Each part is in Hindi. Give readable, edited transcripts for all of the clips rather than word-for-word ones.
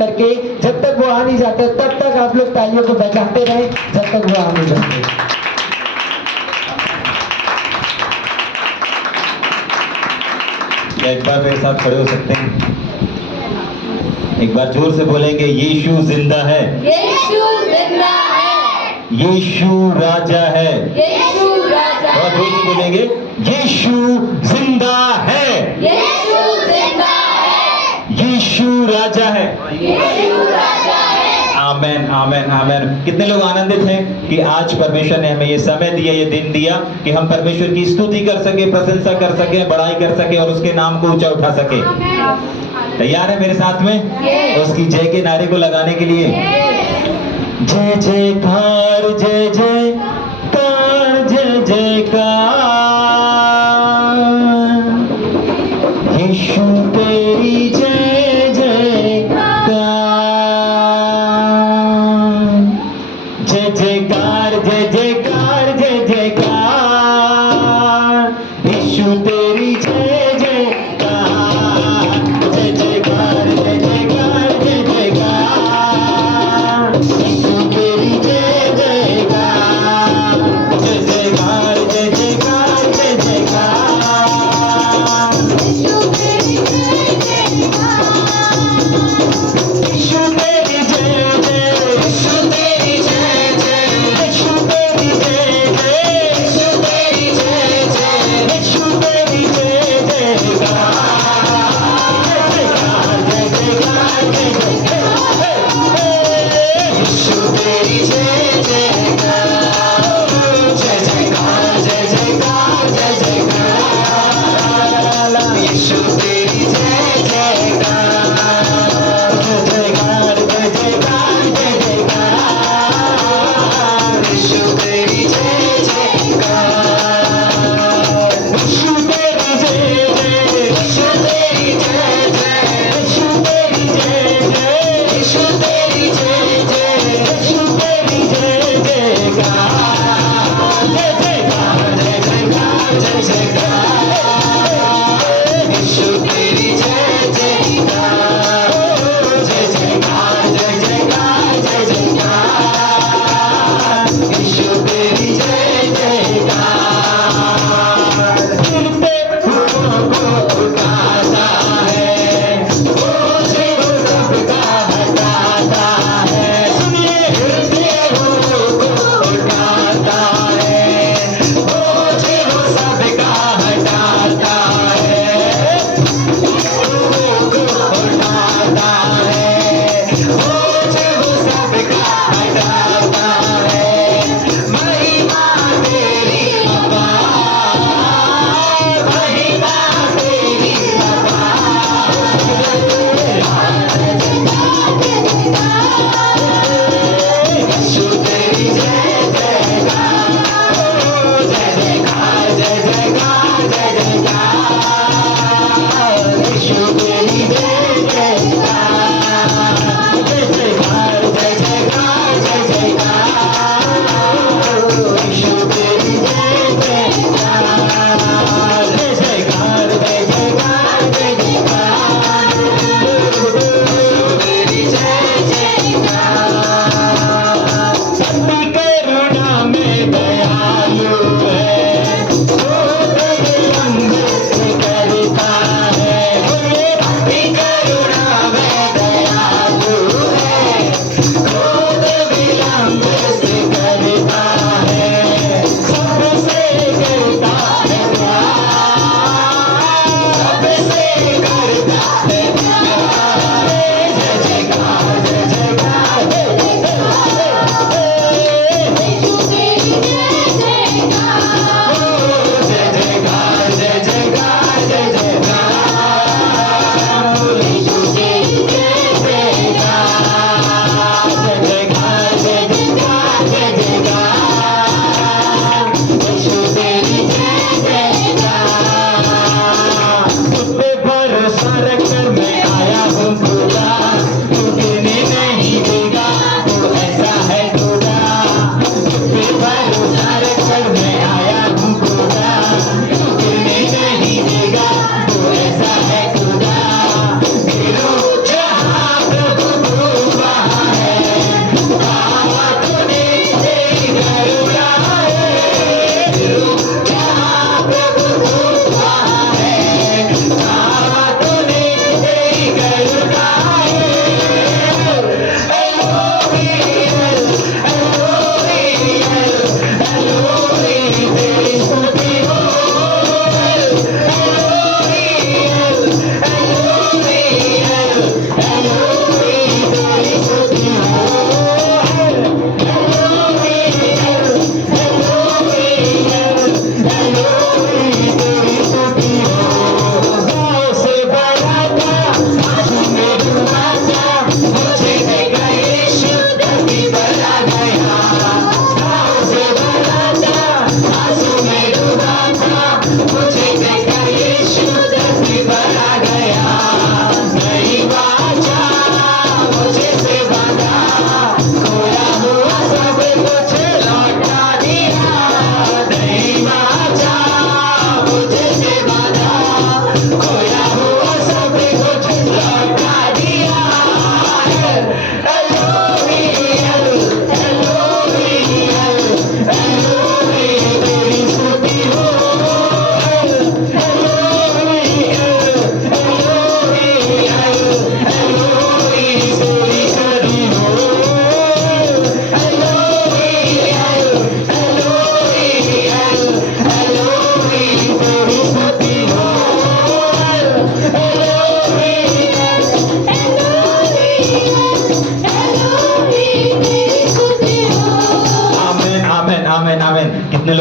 करके जब तक वो आ नहीं जाते तब तक आप लोग तालियों को बजाते रहे जब तक वो आ नहीं जाते। एक बार मेरे साथ खड़े हो सकते हैं? एक बार जोर से बोलेंगे, यीशु जिंदा है, यीशु जिंदा है, यीशु राजा है। यीशु राजा और जोर से बोलेंगे, यीशु जिंदा है, यीशु जिंदा है, यीशु राजा है। यीशु राजा है। आमेन आमेन आमेन। कितने लोग आनंदित हैं कि आज परमेश्वर ने हमें ये समय दिया, ये दिन दिया कि हम परमेश्वर की स्तुति कर सके, प्रशंसा कर सके, बड़ाई कर सके और उसके नाम को ऊंचा उठा सके। तैयार है मेरे साथ में उसकी जय के नारे को लगाने के लिए? जय जयकार, जय जयकार, जय जयकार, यीशु तेरी जय जयकार, जय जयकार, जय जयकार, जय जयकार, यीशु तेरी जय जयकार, जय जयकार, जय जयकार, जय जयकार, यीशु तेरी जय जयकार, जय जयकार, जय जयकार, जय जयकार, यीशु तेरी जय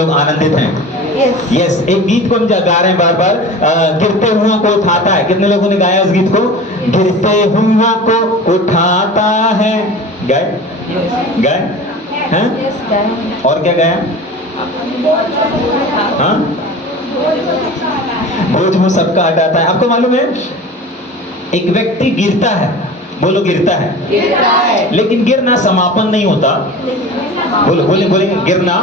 लोग आनंदित हैं? यस, एक गीत को हम गा रहे हैं बार बार, गिरते हुओं को उठाता है। कितने लोगों ने गाया उस गीत को? गिरते हुओं को उठाता है। गाए हैं? और क्या गाया? हाँ, बोझ वो सबका हटाता है। आपको मालूम है एक व्यक्ति गिरता है, बोलो गिरता है, लेकिन गिरना समापन नहीं होता। बोलो बोले बोले, गिरना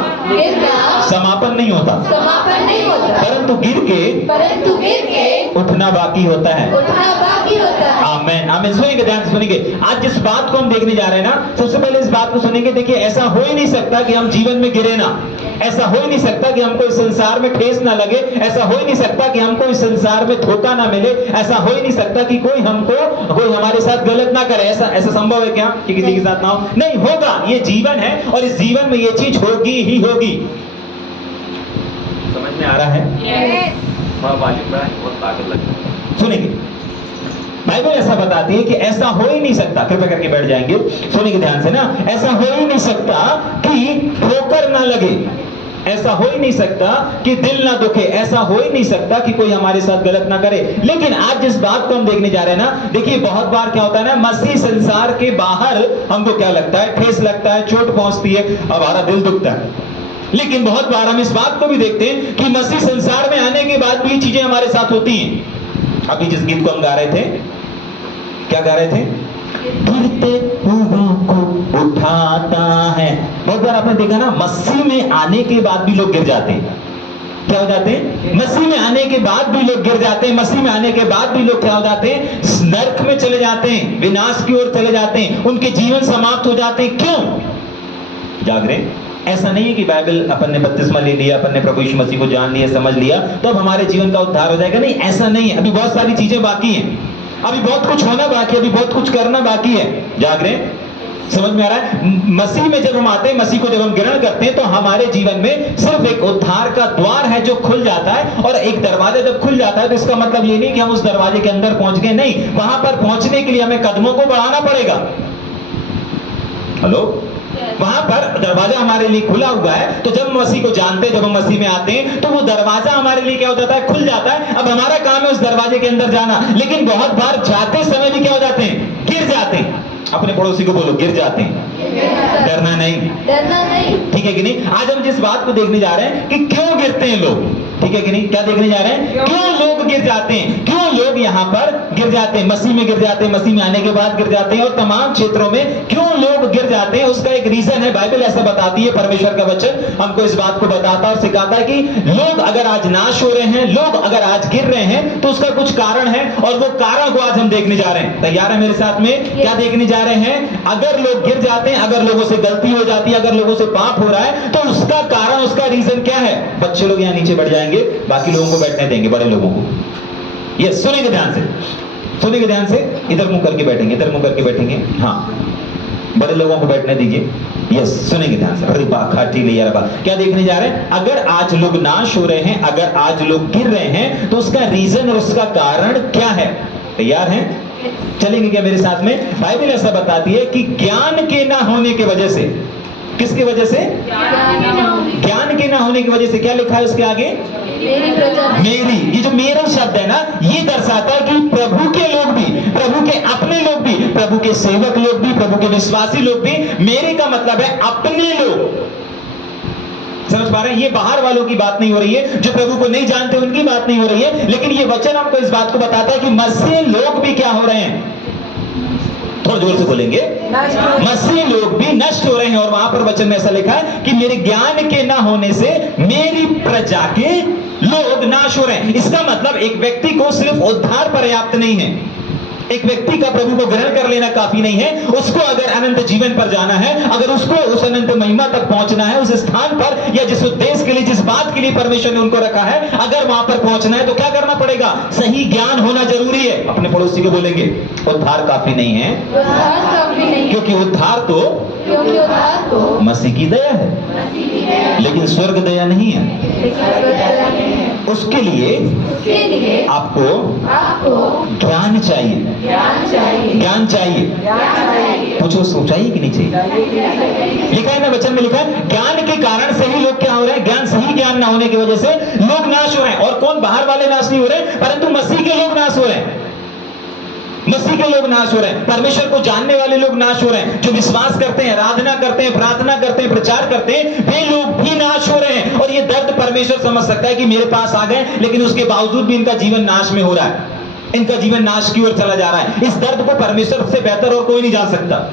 समापन नहीं होता, समापन नहीं होता, परंतु गिर के उठना बाकी होता है। उठना बाकी होता है। आमेन आमेन। सुनेंगे, ध्यान से सुनेंगे। आज जिस बात को हम देखने जा रहे हैं ना, सबसे पहले इस बात को सुनेंगे। देखिए, ऐसा हो ही नहीं सकता कि हम जीवन में गिरे ना, ऐसा हो ही नहीं सकता कि हमको इस संसार में ठेस ना लगे, ऐसा हो ही नहीं सकता कि हमको इस संसार में धोखा ना मिले, ऐसा हो ही नहीं सकता कि कोई हमारे साथ गलत ना करे। ऐसा संभव है क्या कि किसी के साथ ना हो? नहीं होगा। ये जीवन है और इस जीवन में ये चीज होगी ही होगी। समझ में आ रहा है? सुनेंगे, बाइबल ऐसा बताती है कि ऐसा हो ही नहीं सकता। कृपया करके बैठ जाएंगे, सुनेंगे ध्यान से ना। ऐसा हो ही नहीं सकता कि ठोकर ना लगे, ऐसा हो ही नहीं सकता कि दिल ना दुखे, ऐसा हो ही नहीं सकता कि कोई हमारे साथ गलत ना करे। लेकिन आज जिस बात को हम देखने जा रहे हैं ना, देखिए बहुत बार क्या होता है ना, मसीह संसार के बाहर हमको क्या लगता है? ठेस लगता है, चोट पहुंचती है, हमारा दिल दुखता है। लेकिन बहुत बार हम इस बात को भी देखते हैं कि मसीह संसार में आने के बाद भी चीजें हमारे साथ होती हैं। अभी जिस गीत को हम गा रहे थे, क्या गा रहे थे? गिरते हुओं को उठाता है। बहुत बार आपने देखा ना, मसीह में आने के बाद भी लोग गिर जाते हैं। क्या हो जाते हैं? मसीह में आने के बाद भी लोग गिर जाते हैं। मसीह में आने के बाद भी लोग क्या हो जाते हैं? नरक में चले जाते हैं, विनाश की ओर चले जाते हैं, उनके जीवन समाप्त हो जाते हैं। क्यों? जाग रहे? ऐसा नहीं है कि बाइबल अपन ने बपतिस्मा ले लिया, अपन ने प्रभु यीशु मसीह को जान लिया, समझ लिया, तो अब हमारे जीवन का उद्धार हो जाएगा। नहीं, ऐसा नहीं है। अभी बहुत सारी चीजें बाकी हैं, अभी बहुत कुछ होना बाकी है, अभी बहुत कुछ करना बाकी है। जाग रहे? समझ में आ रहा है? मसीह में जब हम आते हैं, मसीह को जब हम ग्रहण करते हैं, तो हमारे जीवन में सिर्फ एक उद्धार का द्वार है जो खुल जाता है। और एक दरवाजा जब खुल जाता है तो इसका मतलब ये नहीं कि हम उस दरवाजे के अंदर पहुंच गए। नहीं, वहां पर पहुंचने के लिए हमें कदमों को बढ़ाना पड़ेगा। हेलो, वहां पर दरवाजा हमारे लिए खुला हुआ है। तो जब हम मसीह को जानते हैं, जब हम मसीह में आते हैं, तो वो दरवाजा हमारे लिए क्या हो जाता है? खुल जाता है। अब हमारा काम है उस दरवाजे के अंदर जाना। लेकिन बहुत बार जाते समय भी क्या हो जाते हैं? गिर जाते हैं। अपने पड़ोसी को बोलो, गिर जाते हैं। डरना नहीं, ठीक है कि नहीं? आज हम जिस बात को देखने जा रहे हैं कि क्यों गिरते हैं लोग, ठीक है कि नहीं? क्या देखने जा रहे हैं? क्यों लोग गिर जाते हैं, क्यों लोग यहाँ पर गिर जाते हैं, मसीह में गिर जाते हैं, मसीह में आने के बाद गिर जाते हैं, और तमाम क्षेत्रों में क्यों लोग गिर जाते हैं। उसका एक रीजन है, बाइबल ऐसा बताती है, परमेश्वर का वचन हमको इस बात को बताता और सिखाता है कि लोग अगर आज नाश हो रहे हैं, लोग अगर आज गिर रहे हैं, तो उसका कुछ कारण है, और वो कारण को आज हम देखने जा रहे हैं। तैयार है मेरे साथ में? क्या देखने जा रहे हैं? अगर लोग गिर जाते हैं, अगर लोगों से गलती हो जाती है, अगर लोगों से पाप हो रहा है, तो उसका कारण, उसका रीजन क्या है? बच्चे लोग यहाँ नीचे बैठ जाएंगे, बाकी लोगों को बैठने देंगे, बड़े लोगों को। ये सुनेंगे ध्यान से, सुनेंगे ध्यान से। इधर मुंह करके बैठेंगे, इधर मुंह करके बैठेंगे। हाँ, बड़े लोगों को बैठने दीजिए। यस, सुनेंगे ध्यान से। बड़ी बात खाटी ले यार बात। क्या देखने जा रहे हैं? अगर आज लोग नाश हो रहे हैं, अगर आज लोग गिर रहे हैं, तो उसका रीजन और उसका कारण क्या है? तैयार हैं? चलेंगे क्या मेरे साथ में? बाइबल ऐसा बताती है कि ज्ञान के ना होने की वजह से, किसकी वजह से? ज्ञान के ना होने की वजह से। क्या लिखा है उसके आगे? मेरी। ये जो मेरा शब्द है ना, ये दर्शाता है कि प्रभु के लोग भी, प्रभु के अपने लोग भी, प्रभु के सेवक लोग भी, प्रभु के विश्वासी लोग भी। मेरे का मतलब है अपने लोग। समझ पा रहे हैं? ये बाहर वालों की बात नहीं हो रही है, जो प्रभु को नहीं जानते उनकी बात नहीं हो रही है, लेकिन ये वचन हमको इस बात को बताता है कि मसीह लोग भी क्या हो रहे हैं? थोड़ा जोर से बोलेंगे, मसीह लोग भी नष्ट हो रहे हैं। और वहां पर वचन में ऐसा लिखा है कि मेरे ज्ञान के ना होने से मेरी प्रजा के लोग नाश हो रहे हैं। इसका मतलब एक व्यक्ति को सिर्फ उद्धार पर्याप्त नहीं है, एक व्यक्ति का प्रभु को ग्रहण कर लेना काफी नहीं है। उसको अगर अनंत जीवन पर जाना है, अगर उसको उस अनंत महिमा तक पहुंचना है, उस स्थान पर या जिस उद्देश्य के लिए, जिस बात के लिए परमेश्वर ने उनको रखा है, अगर वहां पर पहुंचना है, तो क्या करना पड़ेगा? सही ज्ञान होना जरूरी है। अपने पड़ोसी को बोलेंगे, उद्धार काफी नहीं है, क्योंकि उद्धार तो मसीह की दया है, लेकिन स्वर्ग दया नहीं है। उसके लिए आपको ज्ञान चाहिए, ज्ञान चाहिए। पूछो उसको चाहिए कि नहीं चाहिए? लिखा है ना, वचन में लिखा है, ज्ञान के कारण से ही लोग क्या हो रहे हैं, ज्ञान सही ज्ञान ना होने की वजह से लोग नाश हो रहे हैं। और कौन? बाहर वाले नाश नहीं हो रहे, परंतु मसीह के लोग नाश हो रहे हैं। मसीह के लोग नाश हो रहे हैं, परमेश्वर को जानने वाले लोग नाश हो रहे हैं, जो विश्वास करते हैं, आराधना करते हैं, प्रार्थना करते हैं, प्रचार करते हैं, वे लोग भी नाश हो रहे हैं। और ये दर्द परमेश्वर समझ सकता है कि मेरे पास आ गए, लेकिन उसके बावजूद भी इनका जीवन नाश में हो रहा है, इनका जीवन नाश की ओर चला जा रहा है। इस दर्द को परमेश्वर से बेहतर और कोई नहीं जान सकता।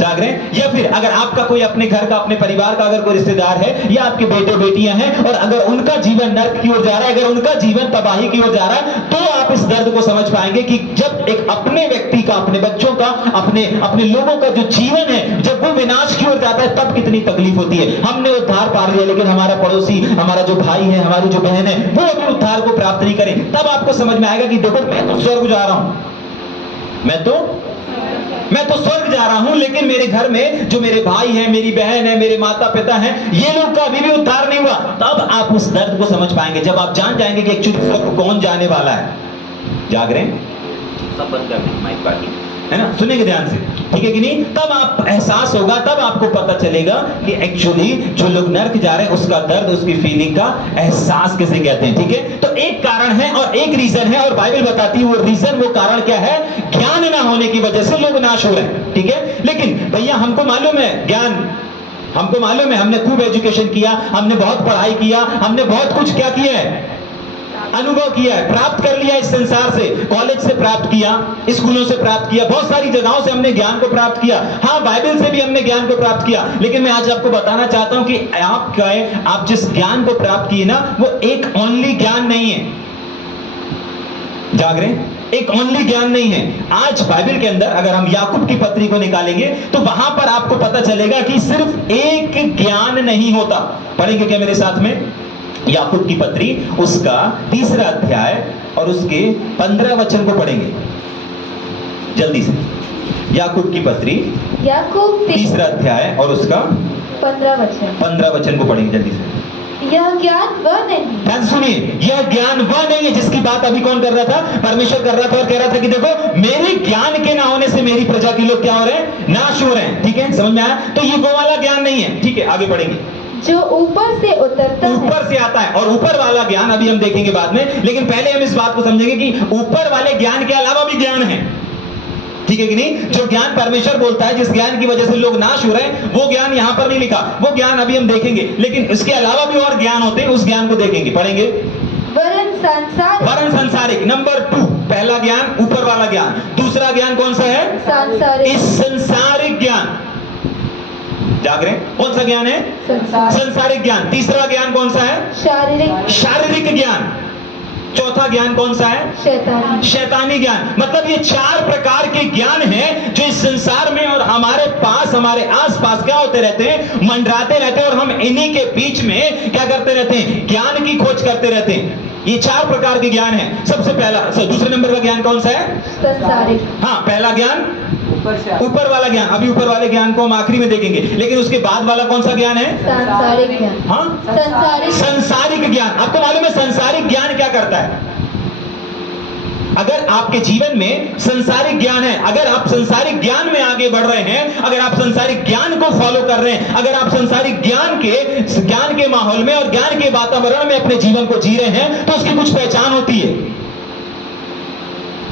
जाग रहे हैं? या फिर अगर आपका कोई अपने घर का, अपने परिवार का अगर कोई रिश्तेदार है, या आपके बेटे बेटियां हैं, और अगर उनका जीवन नर्क की ओर जा रहा है, अगर उनका जीवन तबाही की ओर जा रहा है, तो आप इस दर्द को समझ पाएंगे कि जब एक अपने व्यक्ति का, अपने बच्चों का, अपने लोगों का जो जीवन है, जब वो विनाश की ओर जाता है, तब कितनी तकलीफ होती है। हमने उद्धार पा लिया, लेकिन हमारा पड़ोसी, हमारा जो भाई है, हमारी जो बहन है, वो अभी उद्धार को प्राप्त नहीं करें, तब आपको समझ में आएगा कि देखो, मैं तो स्वर्ग जा रहा हूं, मैं तो स्वर्ग जा रहा हूं, लेकिन मेरे घर में जो मेरे भाई हैं, मेरी बहन है, मेरे माता पिता हैं, ये लोग का अभी भी उद्धार नहीं हुआ। तब आप उस दर्द को समझ पाएंगे, जब आप जान जाएंगे कि एक्चुअली स्वर्ग कौन जाने वाला है। जाग रहे हैं? सब बंद कर दें, माइक बाकी है ना, सुनेंगे ध्यान से, ठीक है कि नहीं? तब आप एहसास होगा, तब आपको पता चलेगा कि एक्चुअली जो लोग नर्क जा रहे हैं, उसका दर्द, उसकी फीलिंग का एहसास किसे कहते हैं। ठीक है, तो एक कारण है और एक रीजन है, और बाइबल बताती है वो रीजन, वो कारण क्या है? ज्ञान ना होने की वजह से लोग नाश हो रहे हैं। ठीक है, लेकिन भैया हमको मालूम है ज्ञान, हमको मालूम है, हमने खूब एजुकेशन किया, हमने बहुत पढ़ाई किया, हमने बहुत कुछ क्या किया है, अनुभव किया है, प्राप्त कर लिया इस संसार से, कॉलेज से प्राप्त किया, स्कूलों से प्राप्त किया, बहुत सारी जगहों से हमने ज्ञान को प्राप्त किया। हाँ, बाइबल से भी हमने ज्ञान को प्राप्त किया, लेकिन मैं आज आपको बताना चाहता हूं कि आप जिस ज्ञान को प्राप्त किए ना, वो एक ओनली ज्ञान नहीं है। जाग रहे हैं? एक ओनली ज्ञान नहीं है। आज बाइबल के अंदर अगर हम याकूब की पत्री को निकालेंगे, तो वहां पर आपको पता चलेगा कि सिर्फ एक ज्ञान नहीं होता। पढ़ेंगे क्या मेरे साथ में? याकूब की पत्री, उसका 3 अध्याय और उसके 15 वचन को पढ़ेंगे जल्दी से। याकूब की पत्री, याकूब 3 अध्याय और उसका 15 वचन को पढ़ेंगे जल्दी से। यह ज्ञान वह नहीं, ध्यान से सुनिए, यह ज्ञान वह नहीं है जिसकी बात अभी कौन कर रहा था? परमेश्वर कर रहा था, और कह रहा था कि देखो, मेरे ज्ञान के ना होने से मेरी प्रजा के लोग क्या हो रहे हैं? नाश हो रहे हैं। ठीक है, समझ में आया? तो ये वो वाला ज्ञान नहीं है। ठीक है, आगे पढ़ेंगे। जो ऊपर से उतरता है, ऊपर से आता है, और ऊपर वाला ज्ञान अभी हम देखेंगे बाद में, लेकिन पहले हम इस बात को समझेंगे कि ऊपर वाले ज्ञान के अलावा भी ज्ञान है। ठीक है कि नहीं? जो ज्ञान परमेश्वर बोलता है, जिस ज्ञान की वजह से लोग नाश हो रहे हैं, वो ज्ञान यहां पर नहीं लिखा, वो ज्ञान अभी हम देखेंगे, लेकिन इसके अलावा भी और ज्ञान होते हैं, उस ज्ञान को देखेंगे, पढ़ेंगे। वरन संसारिक, नंबर 2, पहला ज्ञान ऊपर वाला ज्ञान, दूसरा ज्ञान कौन सा है? सांसारिक। इस संसारिक ज्ञान। जाग रहे हैं? कौन सा ज्ञान है? संसारिक ज्ञान। तीसरा ज्ञान कौन सा है? शारीरिक ज्ञान। चौथा ज्ञान कौन सा है? शैतानी ज्ञान। मतलब ये 4 प्रकार के ज्ञान हैं जो इस संसार में और हमारे पास, हमारे आसपास क्या होते रहते हैं? मंडराते रहते हैं, और हम इन्हीं के बीच में क्या करते रहते हैं? ज्ञान की खोज करते रहते हैं। ये 4 प्रकार के ज्ञान हैं। सबसे पहला, दूसरे नंबर का ज्ञान कौन सा है? संसारिक। हाँ, पहला ज्ञान ऊपर वाला ज्ञान, अभी ऊपर वाले ज्ञान को हम आखिरी में देखेंगे, लेकिन उसके बाद वाला कौन सा ज्ञान है? सांसारिक ज्ञान। हाँ, संसारिक ज्ञान। आपको मालूम है संसारिक ज्ञान क्या करता है? अगर आपके जीवन में संसारिक ज्ञान है, अगर आप संसारिक ज्ञान में आगे बढ़ रहे हैं, अगर आप संसारिक ज्ञान को फॉलो कर रहे हैं, अगर आप संसारिक ज्ञान के माहौल में और ज्ञान के वातावरण में अपने जीवन को जी रहे हैं, तो उसकी कुछ पहचान होती है।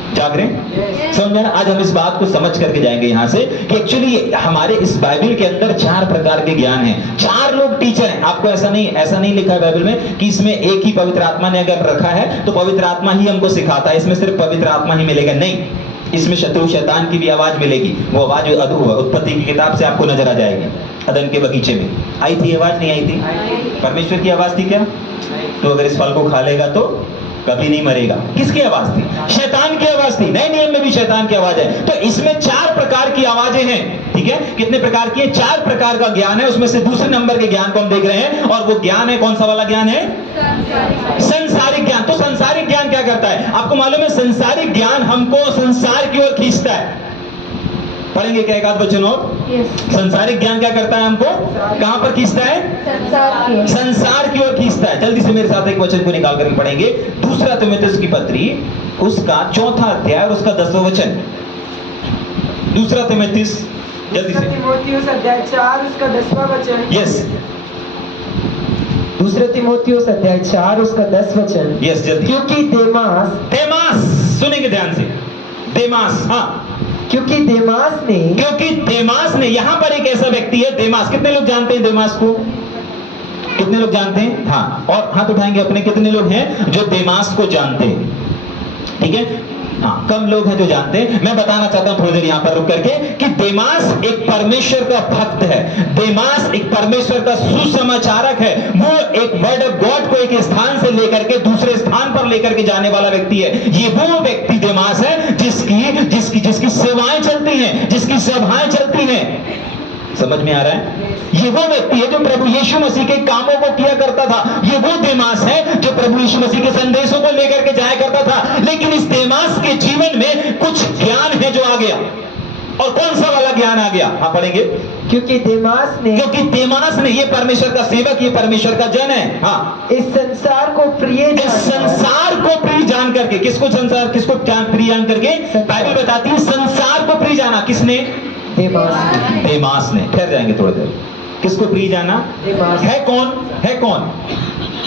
जाग रहे हैं? समझ में? आज हम इस बात को समझ करके जाएंगे यहां से कि एक्चुअली हमारे इस बाइबल के अंदर 4 प्रकार के ज्ञान हैं। 4 लोग टीचर हैं। आपको ऐसा नहीं लिखा है बाइबल में कि इसमें एक ही पवित्र आत्मा ने अगर रखा है तो पवित्र आत्मा ही हमको सिखाता है, इसमें सिर्फ पवित्र आत्मा ही मिलेगा। नहीं, इसमें शत्रु शैतान की भी आवाज मिलेगी। वो आवाज उत्पत्ति की किताब से आपको नजर आ जाएगी। अदन के बगीचे में आई थी आवाज, नहीं आई थी? परमेश्वर की आवाज थी क्या? तो अगर इस फल को खा लेगा तो कभी नहीं मरेगा। किसकी आवाज थी? शैतान की आवाज थी। नए नियम में भी शैतान की आवाज है। तो इसमें 4 प्रकार की आवाजें हैं। ठीक है, कितने प्रकार की है? 4 प्रकार का ज्ञान है। उसमें से दूसरे नंबर के ज्ञान को हम देख रहे हैं, और वो ज्ञान है, कौन सा वाला ज्ञान है? संसारिक ज्ञान। तो संसारिक ज्ञान क्या करता है? आपको मालूम है संसारिक ज्ञान हमको संसार की ओर खींचता है। पढ़ेंगे क्या एक आध वचन और? संसारिक ज्ञान क्या करता है? हमको कहां पर खींचता है? संसार की ओर खींचता है। जल्दी से मेरे साथ एक वचन को निकाल करके पढ़ेंगे। 2 तीमुथियुस की पत्री, उसका 4 अध्याय और उसका 10वां वचन। 2 तीमुथियुस जल्दी से। तीमुथियुस अध्याय 4 उसका 10वां वचन। यस दूसरे तीमुथियुस अध्याय 4 उसका 10 वचन। यस जल्दी। क्योंकि देमास देमास, सुनेंगे ध्यान से, देमास, हाँ, क्योंकि देमास ने क्योंकि देमास ने, यहां पर एक ऐसा व्यक्ति है देमास। कितने लोग जानते हैं देमास को? कितने लोग जानते हैं? हाँ, और हाथ उठाएंगे अपने, कितने लोग हैं जो देमास को जानते हैं? ठीक है, हाँ, कम लोग हैं जो जानते हैं। मैं बताना चाहता हूं थोड़ी देर यहां पर रुक करके कि देमास एक परमेश्वर का भक्त है। देमास एक परमेश्वर का सुसमाचारक है। वो एक वर्ड ऑफ गॉड को एक स्थान से लेकर के दूसरे स्थान पर लेकर के जाने वाला व्यक्ति है। ये वो व्यक्ति देमास है जिसकी जिसकी जिसकी सेवाएं चलती हैं, जिसकी सभाएं चलती हैं। समझ में आ रहा है? ये वो व्यक्ति है जो प्रभु यीशु मसीह के कामों को किया करता था। ये वो देमास है जो प्रभु यीशु मसीह के संदेशों को लेकर के जाया करता था। लेकिन इस देमास के जीवन में कुछ ज्ञान है जो आ गया। और कौन सा वाला ज्ञान आ गया? हाँ, पढ़ेंगे। क्योंकि देमास ने ये परमेश्वर का सेवक, ये परमेश्वर का जन है। हाँ, इस संसार को प्रिय इस जानकर- संसार को प्रिय जान करके, किसको प्रिय जान करके? बाइबल बताती है संसार को प्रिय जाना। किसने? देमास ने। ठहर जाएंगे थोड़ी देर। किसको प्रिय जाना? देमास। है कौन? है कौन?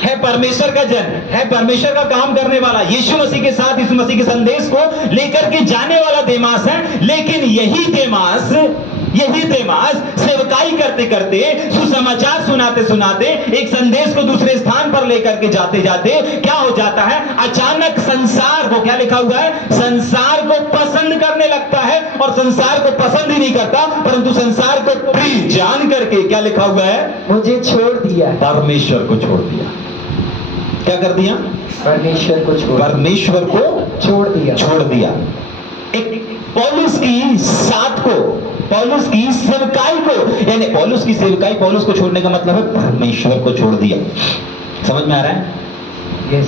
है परमेश्वर का जन, है परमेश्वर का काम करने वाला, यीशु मसीह के साथ इस मसीह के संदेश को लेकर के जाने वाला देमास है। लेकिन यही देमास सेवकाई करते करते, सुसमाचार सुनाते सुनाते, एक संदेश को दूसरे स्थान पर लेकर के जाते जाते क्या हो जाता है? अचानक संसार को, क्या लिखा हुआ है? संसार को पसंद करने लगता है। और संसार को पसंद ही नहीं करता, परंतु संसार को प्रिय जान करके, क्या लिखा हुआ है? मुझे छोड़ दिया। परमेश्वर को छोड़ दिया। क्या कर दिया? परमेश्वर को छोड़ दिया। एक पौलुस की साथ को, पौलुस की सेवकाई को, यानी पौलुस की सेवकाई, पौलुस को छोड़ने का मतलब है परमेश्वर को छोड़ दिया। समझ में आ रहा है?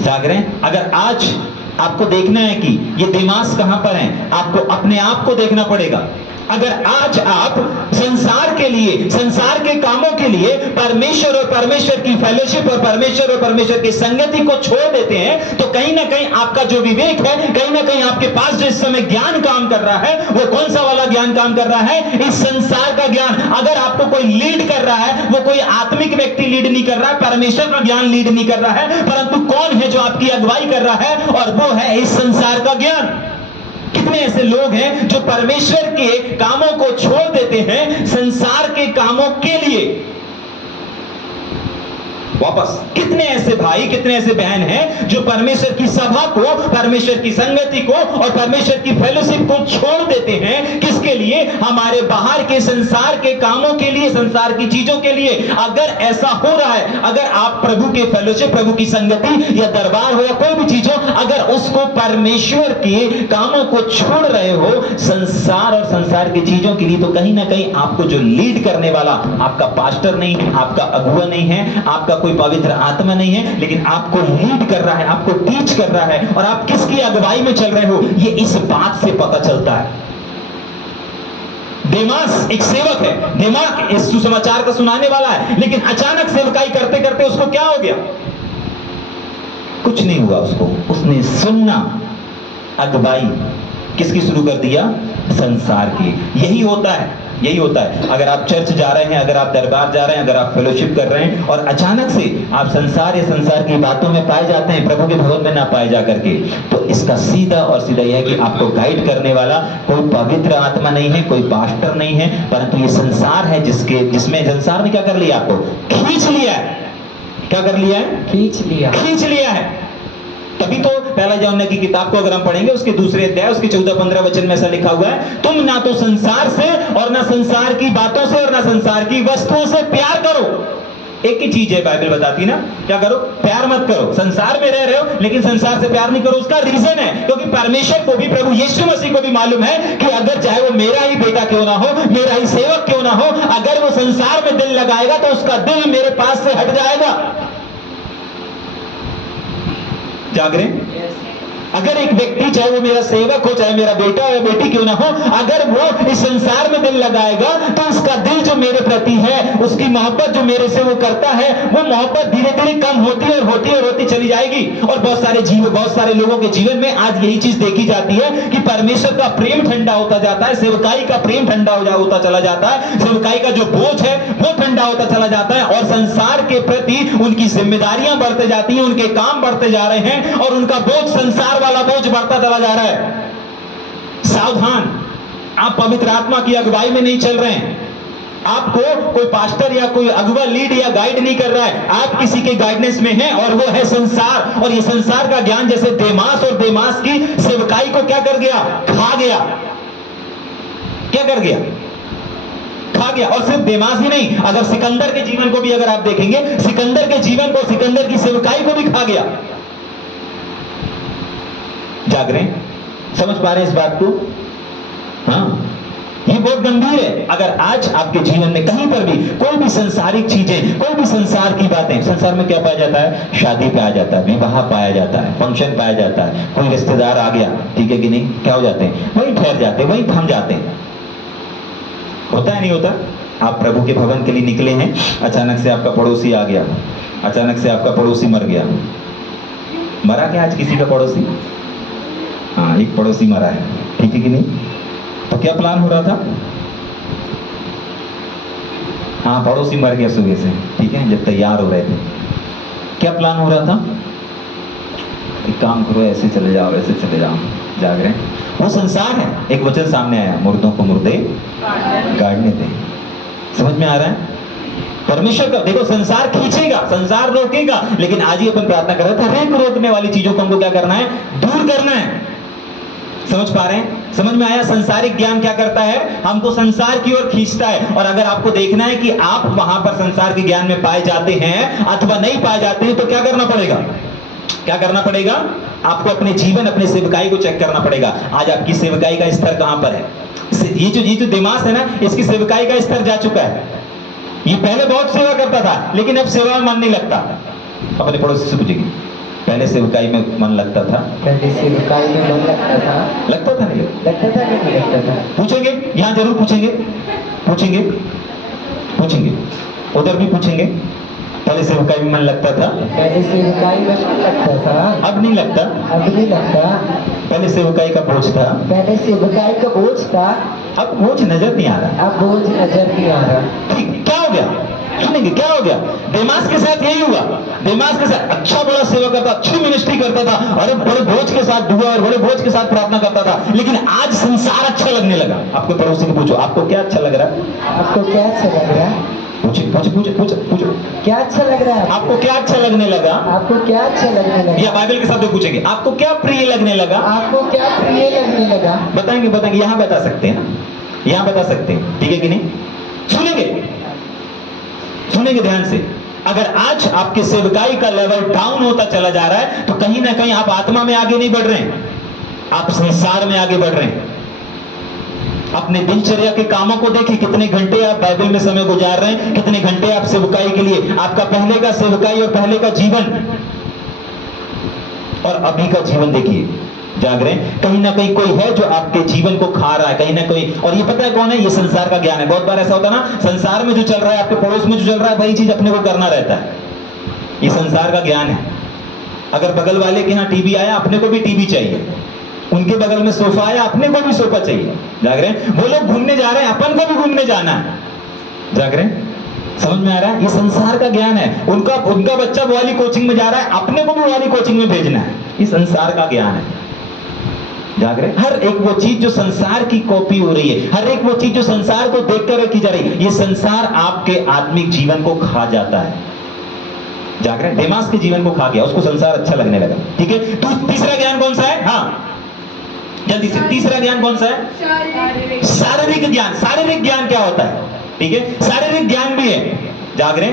जाग रहे हैं? अगर आज आपको देखना है कि ये देमास कहां पर है, आपको अपने आप को देखना पड़ेगा। अगर आज आप संसार के लिए, संसार के कामों के लिए परमेश्वर और परमेश्वर की फेलोशिप और परमेश्वर की संगति को छोड़ देते हैं, तो कहीं ना कहीं आपका जो विवेक है, कहीं ना कहीं आपके पास जो इस समय ज्ञान काम कर रहा है, वो कौन सा वाला ज्ञान काम कर रहा है? इस संसार का ज्ञान। अगर आपको कोई लीड कर रहा है, वो कोई आत्मिक व्यक्ति लीड नहीं कर रहा है, परमेश्वर का ज्ञान लीड नहीं कर रहा है, परंतु कौन है जो आपकी अगुवाई कर रहा है? और वो है इस संसार का ज्ञान। कितने ऐसे लोग हैं जो परमेश्वर के कामों को छोड़ देते हैं संसार के कामों के लिए वापस? कितने ऐसे भाई, कितने ऐसे बहन हैं जो परमेश्वर की सभा को, परमेश्वर की संगति को और परमेश्वर की फेलोशिप को छोड़ देते हैं? किसके लिए? हमारे बाहर के संसार के कामों के लिए, संसार की चीजों के लिए। अगर ऐसा हो रहा है, अगर आप प्रभु के फेलोशिप, प्रभु की संगति या दरबार हो या कोई भी चीज हो, अगर उसको परमेश्वर के कामों को छोड़ रहे हो संसार और संसार की चीजों के लिए, तो कहीं ना कहीं आपको जो लीड करने वाला आपका पास्टर नहीं है, आपका अगुआ नहीं है, आपका कोई पवित्र आत्मा नहीं है, लेकिन आपको लीड कर रहा है, आपको टीच कर रहा है, और आप किसकी अगुवाई में चल रहे हो, ये इस बात से पता चलता है। देमास एक सेवक है, देमास इस सुसमाचार का सुनाने वाला है, लेकिन अचानक सेवकाई करते करते उसको क्या हो गया? कुछ नहीं हुआ उसको। उसने सुनना, अगुवाई किसकी शुरू कर दिया? संसार की। यही होता है। अगर आप चर्च जा रहे हैं, अगर आप दरबार जा रहे हैं, अगर आप फेलोशिप कर रहे हैं और अचानक से आप संसार या संसार की बातों में पाए जाते हैं, प्रभु के भवन में ना पाए जा करके, तो इसका सीधा और सीधा यह है कि आपको गाइड करने वाला कोई पवित्र आत्मा नहीं है, कोई पास्टर नहीं है, परंतु ये संसार है जिसमें संसार ने क्या कर लिया? आपको खींच लिया है। क्या कर लिया है? खींच लिया है। तभी तो पहला यूहन्ना की किताब को अगर हम पढ़ेंगे, उसके दूसरे अध्याय, उसके 14-15 वचन में ऐसा लिखा हुआ है, तुम ना तो संसार से और ना संसार की बातों से और ना संसार की वस्तुओं से प्यार करो। एक ही चीज है बाइबल बताती ना, क्या करो? प्यार मत करो। संसार में रह रहे हो लेकिन संसार से प्यार नहीं करो। उसका रीजन है क्योंकि परमेश्वर को भी, प्रभु यीशु मसीह को भी मालूम है कि अगर चाहे वो मेरा ही बेटा क्यों ना हो, मेरा ही सेवक क्यों ना हो, अगर वो संसार में दिल लगाएगा तो उसका दिल मेरे पास से हट जाएगा। जाग रहे? अगर एक व्यक्ति, चाहे वो मेरा सेवक हो, चाहे मेरा बेटा या बेटी क्यों ना हो, अगर वो इस संसार में दिल लगाएगा तो उसका दिल जो मेरे प्रति है, उसकी मोहब्बत जो मेरे से वो करता है, वो मोहब्बत धीरे धीरे कम होती है और होती चली जाएगी। और बहुत सारे लोगों के जीवन में आज यही चीज देखी जाती है कि परमेश्वर का प्रेम ठंडा होता जाता है, सेवकाई का प्रेम ठंडा होता चला जाता है, सेवकाई का जो बोझ है वो ठंडा होता चला जाता है, और संसार के प्रति उनकी जिम्मेदारियां बढ़ते जाती हैं, उनके काम बढ़ते जा रहे हैं, और उनका बोझ, संसार वाला बोझ बढ़ता चला जा रहा है। सावधान, आप पवित्र आत्मा की अगुवाई में नहीं चल रहे हैं। आपको कोई पास्टर या कोई अगुवा लीड या गाइड नहीं कर रहा है, आप किसी के गाइडेंस में हैं, और वो है संसार। और ये संसार का ज्ञान जैसे देमास और देमास की सेवकाई को क्या कर गया? खा गया। क्या कर गया? खा गया। और सिर्फ देमास ही नहीं, अगर सिकंदर के जीवन को भी अगर आप देखेंगे, सिकंदर के जीवन को, सिकंदर की सेवकाई को भी खा गया। जाग रहे हैं? समझ पा रहे हैं इस बात को? हाँ, ये बहुत गंभीर है। अगर आज आपके जीवन में कहीं पर भी कोई भी संसारिक चीजें, कोई भी संसार की बातें, संसार में क्या पाया जाता है? शादी पाया जाता है, विवाह पाया जाता है, फंक्शन पाया जाता है, कोई रिश्तेदार आ गया, ठीक है कि नहीं, क्या हो जाते हैं? वहीं ठहर जाते हैं, वहीं थम जाते हैं। होता है नहीं होता? आप प्रभु के भवन के लिए निकले हैं, अचानक से आपका पड़ोसी आ गया, अचानक से आपका पड़ोसी मर गया। मरा क्या आज किसी का पड़ोसी? हाँ, एक पड़ोसी मरा है, ठीक है कि नहीं? तो क्या प्लान हो रहा था? हाँ, पड़ोसी मर गया सुबह से, ठीक है, जब तैयार हो रहे थे, क्या प्लान हो रहा था? एक काम करो, ऐसे चले जाओ, ऐसे चले जाओ। जाग रहे हैं? वो संसार है। एक वचन सामने आया, मुर्दों को मुर्दे गाड़ने दे। समझ में आ रहा है? परमेश्वर का देखो, संसार खींचेगा, संसार रोकेगा, लेकिन आज ही अपन प्रार्थना कर रहे थे, हर एक रोकने वाली चीजों को हमको क्या करना है? दूर करना है। समझ पा रहे हैं? समझ में आया? संसारिक ज्ञान क्या करता है? हमको संसार की ओर खींचता है। और अगर आपको देखना है कि आप वहां पर संसार के ज्ञान में पाए जाते हैं अथवा नहीं पाए जाते हैं, तो क्या करना पड़ेगा? क्या करना पड़ेगा? आपको अपने जीवन, अपने सेवकाई को चेक करना पड़ेगा। आज आपकी सेवकाई का स्तर कहां पर है? ये जो दिमाग है ना, इसकी सेवकाई का स्तर जा चुका है। ये पहले बहुत सेवा करता था, लेकिन अब सेवा में मन नहीं लगता। अपने पड़ोसी से पूछेगी, पहले सेवकाई में मन लगता था? पहले सेवकाई में मन लगता था। लगता था? नहीं लगता था कि नहीं लगता था? पूछेंगे, यहां जरूर पूछेंगे, पूछेंगे, पूछेंगे, उधर भी पूछेंगे। पहले सेवकाई में मन लगता था? पहले सेवकाई में मन लगता था। अब नहीं लगता? अब नहीं लगता। पहले सेवकाई का बोझ था, पहले सेवकाई का बोझ था, अब बोझ नजर नहीं आ रहा। अब बोझ नजर नहीं आ रहा। ठीक, क्या हो गया? सुनेंगे क्या हो गया? देमास के साथ यही हुआ। देमास के साथ अच्छा बड़ा सेवा करता, अच्छी मिनिस्ट्री करता था, और बड़े बोझ के साथ दुआ और बड़े बोझ के साथ प्रार्थना करता था, लेकिन आज संसार अच्छा लगने लगा। आपको पड़ोसी को पूछो, आपको क्या अच्छा लग रहा है? आपको क्या अच्छा लग रहा है? पूछो पूछो पूछो पूछो पूछो, क्या अच्छा लग रहा है? आपको क्या अच्छा लगने लगा? आपको क्या अच्छा लगने लगा? या बाइबल के शब्द पूछेंगे, आपको क्या प्रिय लगने लगा? आपको क्या प्रिय लगने लगा? बताएंगे, बताएंगे, यहां बता सकते हैं ना, यहां बता सकते हैं, ठीक है कि नहीं? सुनेंगे, सुनेंगे ध्यान से। अगर आज आपके सेवकाई का लेवल डाउन होता चला जा रहा है, तो कहीं ना कहीं आप आत्मा में आगे नहीं बढ़ रहे हैं, आप संसार में आगे बढ़ रहे हैं। अपने दिनचर्या के कामों को देखिए, कितने घंटे आप बाइबल में समय गुजार रहे हैं, कितने घंटे आप सेवकाई के लिए, आपका पहले का सेवकाई और पहले का जीवन और अभी का जीवन देखिए। जाग रहे हैं? कहीं ना कहीं कोई है जो आपके जीवन को खा रहा है, कहीं ना कहीं। और ये पता है कौन है? ये संसार का ज्ञान है। बहुत बार ऐसा होता है ना, संसार में जो चल रहा है, आपके पड़ोस में जो चल रहा है, वही चीज अपने को करना रहता है। ये संसार का ज्ञान है। अगर बगल वाले के यहाँ टीवी आया, अपने को भी टीवी चाहिए। उनके बगल में सोफा आया, अपने को भी सोफा चाहिए। जाग रहे हैं? वो लोग घूमने जा रहे हैं, अपन को भी घूमने जाना है। जाग रहे हैं? समझ में आ रहा है? ये संसार का ज्ञान है। उनका बच्चा वो वाली कोचिंग में जा रहा है, अपने को भी वो वाली कोचिंग में भेजना है। ये संसार का ज्ञान है। जाग रहे? हर एक वो चीज जो संसार की कॉपी हो रही है, हर एक वो चीज जो संसार को देखकर रखी जा रही है, ये संसार आपके आत्मिक जीवन को खा जाता है। जाग रहे? देमास के जीवन को खा गया, उसको संसार अच्छा लगने लगा। ठीक है? तो तीसरा ज्ञान कौन सा है? हाँ, जल्दी से, तीसरा ज्ञान कौन सा है? शारीरिक ज्ञान। शारीरिक ज्ञान क्या होता है? ठीक है, शारीरिक ज्ञान भी है। जाग रहे?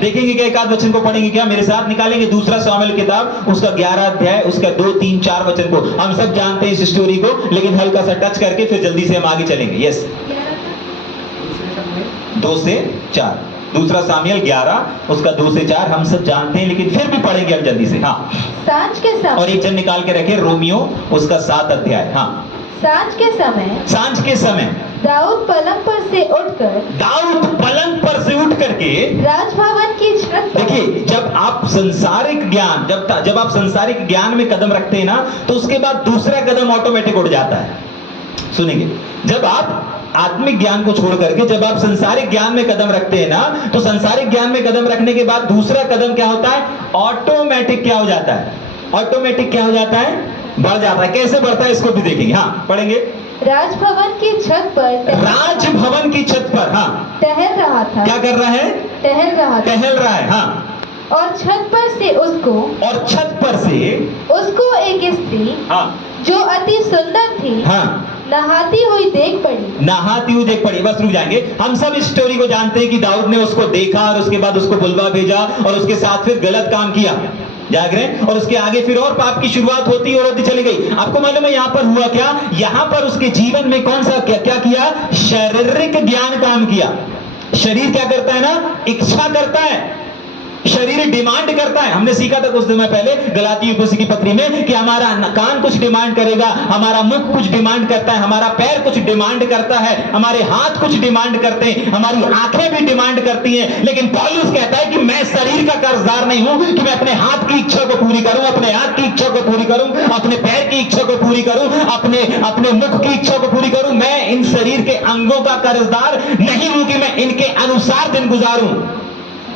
देखेंगे क्या? एक आध वचन को पढ़ेंगे क्या? मेरे साथ निकालेंगे दूसरा शामिल किताब, उसका 11 अध्याय, उसका 2, 3, 4 वचन को। हम सब जानते हैं इस स्टोरी को, लेकिन हल्का सा टच करके फिर जल्दी से हम आगे चलेंगे। यस, 2 से 4। दूसरा सामुएल 11 उसका 2 से 4 हम सब जानते हैं, लेकिन फिर भी पढ़ेंगे हम जल्दी से। हाँ, सांझ के और समय, एक जन निकाल के रखे रोमियो उसका 7 अध्याय। हाँ, सांझ के समय सांझ के समय दाऊद पलंग पर से उठकर दाऊद पलंग पर से उठ करके, राजभवन की छत पर, देखिए जब आप संसारिक ज्ञान जब आप संसारिक ज्ञान में कदम रखते हैं ना, तो उसके बाद दूसरा कदम ऑटोमेटिक उठ जाता है। सुनिए, जब आप आत्मिक ज्ञान को छोड़ करके जब आप संसारिक ज्ञान में कदम रखते हैं ना, तो संसारिक ज्ञान में कदम रखने के बाद दूसरा कदम क्या होता है? ऑटोमेटिक क्या हो जाता है? ऑटोमेटिक क्या हो जाता है? बढ़ जाता है। कैसे बढ़ता है इसको भी देखेंगे। हाँ, पढ़ेंगे। राजभवन की छत पर राजभवन की छत पर, हाँ, टहल रहा था। क्या कर रहा है? टहल रहा था। टहल रहा है। हाँ, और छत पर से उसको एक स्त्री, हाँ, जो अति सुंदर थी, हाँ, नहाती हुई देख पड़ी। बस रुक जाएंगे। हम सब इस स्टोरी को जानते हैं कि दाऊद ने उसको देखा और उसके बाद उसको बुलवा भेजा और उसके साथ फिर गलत काम किया, जाग रहे हैं, और उसके आगे फिर और पाप की शुरुआत होती और होती चली गई। आपको मालूम है यहाँ पर हुआ क्या? यहाँ पर उसके जीवन में कौन सा क्या किया? शारीरिक ज्ञान काम किया। शरीर क्या करता है ना? इच्छा करता है, शरीर डिमांड करता है। हमने सीखा था कुछ समय पहले गलाती की पत्री में कि हमारा कान कुछ डिमांड करेगा, हमारा मुख कुछ डिमांड करता है, हमारा पैर कुछ डिमांड करता है, हमारे हाथ कुछ डिमांड करते हैं, हमारी आंखें भी डिमांड करती हैं। लेकिन पौलुस कहता है कि मैं शरीर का कर्जदार नहीं हूं कि मैं अपने हाथ की इच्छा को पूरी करूं, अपने हाथ की इच्छा को पूरी करूं, अपने पैर की इच्छा को पूरी करूं, अपने मुख की इच्छा को पूरी करूं। मैं इन शरीर के अंगों का कर्जदार नहीं हूं कि मैं इनके अनुसार दिन गुजारूं।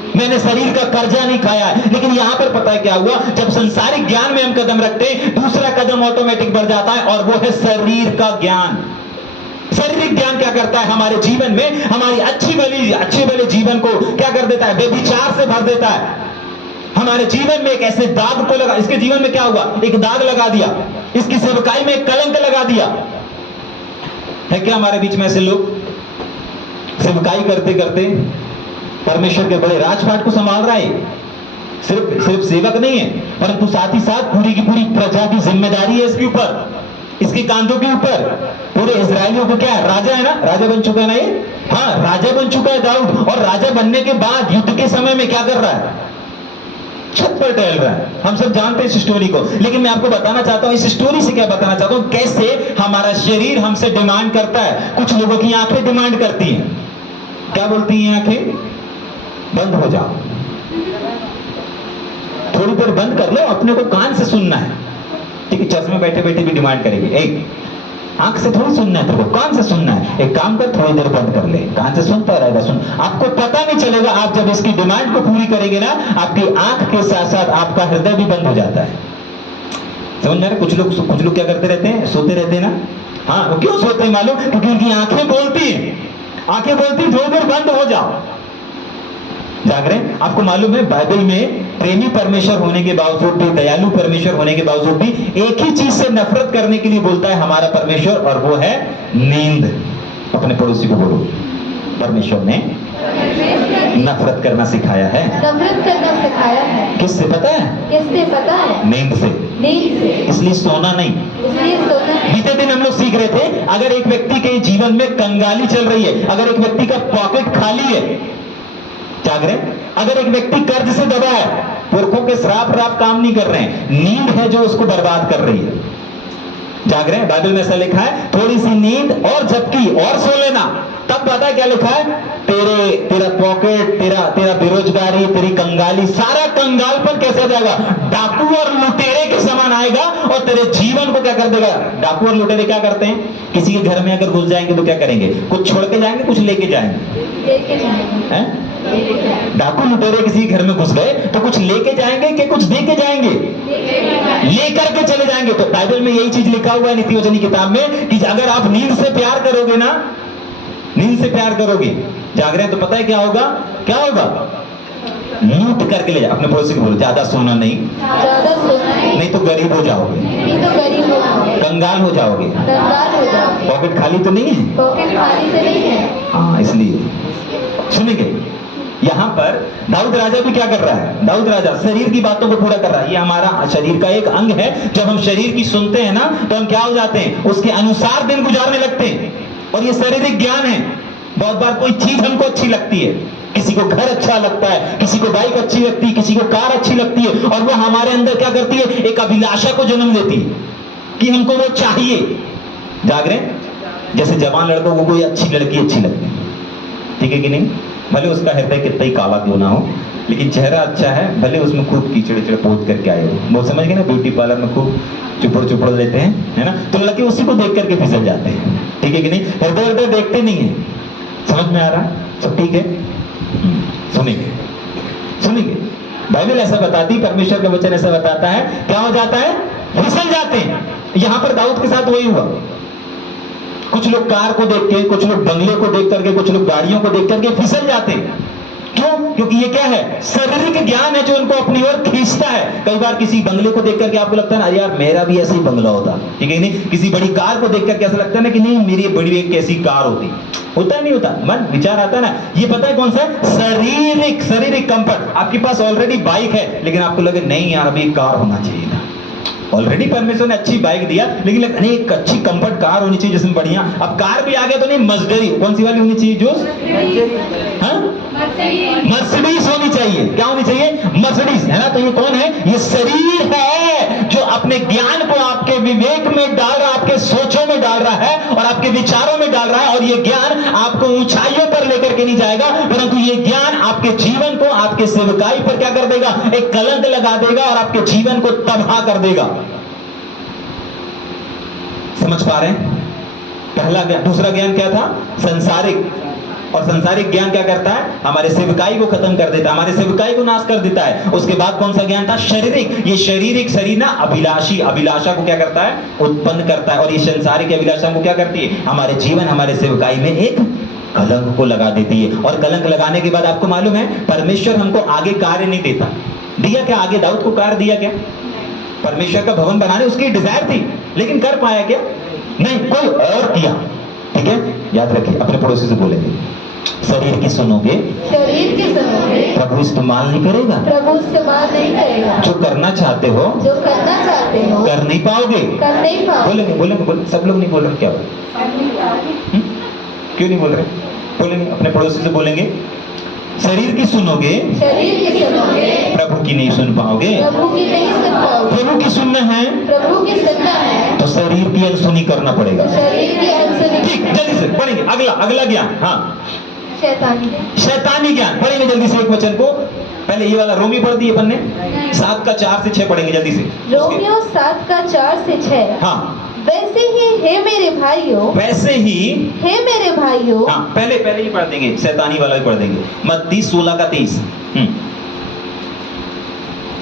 मैंने शरीर का कर्जा नहीं खाया है। लेकिन यहां पर पता है क्या हुआ? जब संसारिक ज्ञान में हम कदम रखते हैं, दूसरा कदम ऑटोमेटिक बढ़ जाता है, और वो है शरीर का ज्ञान। शारीरिक ज्ञान क्या करता है? हमारे जीवन में हमारी अच्छे भले जीवन को क्या कर देता है? व्यभिचार से भर देता है। हमारे जीवन में एक ऐसे दाग को लगा, इसके जीवन में क्या हुआ? एक दाग लगा दिया, इसकी सेवकाई में एक कलंक लगा दिया। है क्या हमारे बीच में ऐसे लोग सेवकाई करते करते परमेश्वर के बड़े राजपाट को संभाल रहा है? सिर्फ सेवक नहीं है, परंतु साथ ही साथ पूरी की पूरी प्रजा की जिम्मेदारी है इसके ऊपर, इसके कांधों के ऊपर। पूरे इजरायलियों को क्या है? राजा है ना, राजा बन चुका है ना ये। हाँ, राजा बन चुका है दाऊद, और राजा बनने के बाद युद्ध के समय में क्या कर रहा है? छत पर टहल रहा है। हम सब जानते हैं इस स्टोरी को, लेकिन मैं आपको बताना चाहता हूं, इस स्टोरी से क्या बताना चाहता हूं, कैसे हमारा शरीर हमसे डिमांड करता है। कुछ लोगों की आंखें डिमांड करती हैं। क्या बोलती हैं आंखें? बंद हो जाओ, थोड़ी देर बंद कर लो, अपने को कान से सुनना है। ठीक है, चर्च में बैठे बैठे भी डिमांड करेंगे, एक आंख से थोड़ी सुनना है, तेरे को कान से सुनना है। एक काम कर, थोड़ी देर बंद कर ले, कान से सुनता रहेगा, सुन। आपको पता नहीं चलेगा, आप जब इसकी डिमांड को पूरी करेंगे ना, आपकी आंख के साथ साथ आपका हृदय भी बंद हो जाता है। समझ में? कुछ लोग क्या करते रहते हैं? सोते रहते हैं ना। हाँ, वो क्यों सोते हैं मालूम? क्योंकि उनकी आंखें बोलती हैं, थोड़ी देर बंद हो जाओ। जाग रहे हैं? आपको मालूम है बाइबल में प्रेमी परमेश्वर होने के बावजूद भी, दयालु परमेश्वर होने के बावजूद भी एक ही चीज से नफरत करने के लिए बोलता है हमारा परमेश्वर, और वो है नींद। अपने पड़ोसी को बोलो, परमेश्वर ने नफरत करना सिखाया है। किससे पता है? नींद से। इसलिए सोना नहीं। बीते दिन हम लोग सीख रहे थे, अगर एक व्यक्ति के जीवन में कंगाली चल रही है, अगर एक व्यक्ति का पॉकेट खाली है, जाग रहे, अगर एक व्यक्ति कर्ज से दबा है, पुरखों के श्राप काम नहीं कर रहे हैं, नींद है जो उसको बर्बाद कर रही है। जाग रहे हैं? बाइबल में ऐसा लिखा है, थोड़ी सी नींद और झपकी और सो लेना। तब पता है क्या लिखा है? तेरा पॉकेट, तेरा बेरोजगारी, तेरी कंगाली, सारा कंगालपन कैसे जाएगा? डाकू और लुटेरे के समान आएगा और तेरे जीवन को क्या कर देगा? डाकू और लुटेरे क्या करते हैं? किसी के घर में अगर घुस जाएंगे तो क्या करेंगे? कुछ छोड़ के जाएंगे, कुछ लेके जाएंगे। डाकू लुटेरे किसी घर में घुस गए तो कुछ लेके जाएंगे कि कुछ दे के जाएंगे? लेकर के चले जाएंगे। तो बाइबल में यही चीज लिखा हुआ है नीति वचनी किताब में कि अगर आप नींद से प्यार करोगे ना, नींद से प्यार करोगे, जाग रहे हैं, तो पता है क्या होगा? लूट करके ले जाओ। अपने पड़ोसी को बोलो, ज्यादा सोना नहीं, नहीं तो गरीब हो जाओगे, कंगाल हो जाओगे। पॉकेट खाली तो नहीं है? हाँ, इसलिए सुनेंगे। यहां पर दाऊद राजा भी क्या कर रहा है? दाऊद राजा शरीर की बातों को पूरा कर रहा है। ये हमारा शरीर का एक अंग है। जब हम शरीर की सुनते हैं ना, तो हम क्या हो जाते हैं? उसके अनुसार दिन गुजारने लगते हैं। और ये शारीरिक ज्ञान है। बहुत बार कोई चीज हमको अच्छी लगती है, किसी को घर अच्छा लगता है, किसी को बाइक अच्छी लगती है, किसी को कार अच्छी लगती है, और वो हमारे अंदर क्या करती है, एक अभिलाषा को जन्म देती है कि हमको वो चाहिए। जाग रहे हैं? जैसे जवान लड़कों को कोई अच्छी लड़की अच्छी लगती है, ठीक है कि नहीं? भले उसका हृदय कितना ही काला क्यों ना हो, लेकिन चेहरा अच्छा है, भले उसमें खूब कीचड़ पोत करके आए हो। वो समझ गए ना, ब्यूटी पार्लर में खूब चुपड़ लेते हैं, है ना, तो लड़के उसी को देख करके फिसल जाते हैं, ठीक है कि नहीं? हृदय देखते नहीं है। समझ में आ रहा है? सब ठीक है? सुनेंगे। बाइबल ऐसा बताती, परमेश्वर का वचन ऐसा बताता है, क्या हो जाता है? फिसल जाते हैं। यहां पर दाऊद के साथ वही हुआ। कुछ लोग कार को देख के, कुछ लोग बंगले को देख करके, कुछ लोग गाड़ियों को देख करके फिसल जाते हैं। क्यों? क्योंकि ये क्या है? शारीरिक ज्ञान है जो उनको अपनी ओर खींचता है। कई बार किसी बंगले को देख करके आपको लगता है ना, अरे यार मेरा भी ऐसा ही बंगला होता, ठीक है नहीं? किसी बड़ी कार को देख करके ऐसा लगता है ना कि नहीं मेरी बड़ी एक कैसी कार होती। होता है नहीं होता? मन विचार आता है ना। ये पता है कौन सा है? शारीरिक कंफर्ट। आपके पास ऑलरेडी बाइक है, लेकिन आपको लगे नहीं यार अभी कार होना चाहिए था। ऑलरेडी परमेश्वर ने अच्छी बाइक दिया, लेकिन नहीं एक अच्छी कंफर्ट कार होनी चाहिए जिसमें बढ़िया। अब कार भी आ गया तो नहीं, मर्सिडीज कौन सी वाली होनी चाहिए? जो मर्सिडीज होनी चाहिए। क्या होनी चाहिए? मर्सिडीज, है ना? तो ये कौन है? ये शरीर है जो अपने ज्ञान को आपके विवेक में डाल रहा है, आपके सोचों में डाल रहा है और आपके विचारों में डाल रहा है। और ये ज्ञान आपको ऊंचाइयों पर लेकर के नहीं जाएगा, परंतु ये ज्ञान आपके जीवन को, आपके सेवकाई पर क्या कर देगा? एक कलंक लगा देगा और आपके जीवन को तबाह कर देगा। समझ पा रहे हैं? पहला ज्ञान। दूसरा ज्ञान क्या था? संसारिक। और संसारिक ज्ञान क्या करता है? हमारे सेवकाई को खत्म कर देता है, हमारे सेवकाई को नाश कर देता है। उसके बाद कौन सा ज्ञान था? शारीरिक। ये शारीरिक शरीर ना अभिलाषा को क्या करता है? उत्पन्न करता है। और ये संसारिक अभिलाषा को क्या करती है? हमारे जीवन, हमारे सेवकाई में एक कलंक को लगा देती है। और कलंक लगाने के बाद आपको मालूम है परमेश्वर हमको आगे कार्य नहीं देता। दिया क्या आगे? दाऊद को कार्य दिया क्या? परमेश्वर का भवन बनाने उसकी डिजायर थी, लेकिन कर पाया क्या? नहीं, कोई और किया। ठीक है, याद रखिए, अपने पड़ोसी से बोलेंगे शरीर की सुनोगे, प्रभु इस्तेमाल नहीं करेगा। प्रभु इस्तेमाल नहीं करेगा। जो करना चाहते हो कर नहीं पाओगे। बोलेंगे सब लोग नहीं बोल रहे, क्या बोल? क्यों नहीं बोल रहे? बोलेंगे, अपने पड़ोसी से बोलेंगे शरीर की सुनोगे, प्रभु की नहीं सुन पाओगे। प्रभु की सुनना है तो शरीर की अनसुनी करना पड़ेगा। ठीक, जल्दी से पढ़ेंगे अगला ज्ञान। हाँ, शैतानी ज्ञान पढ़ेंगे जल्दी से। एक वचन को पहले ये वाला रोमी पढ़ दिए अपन ने, 7 का 4 से 6 पढ़ेंगे जल्दी से। रोमियो 7 का 4 से 6। हाँ, वैसे ही हे मेरे भाइयों। हाँ, पहले ही पढ़ देंगे, शैतानी वाला भी पढ़ देंगे। मत्ती 16 का 30।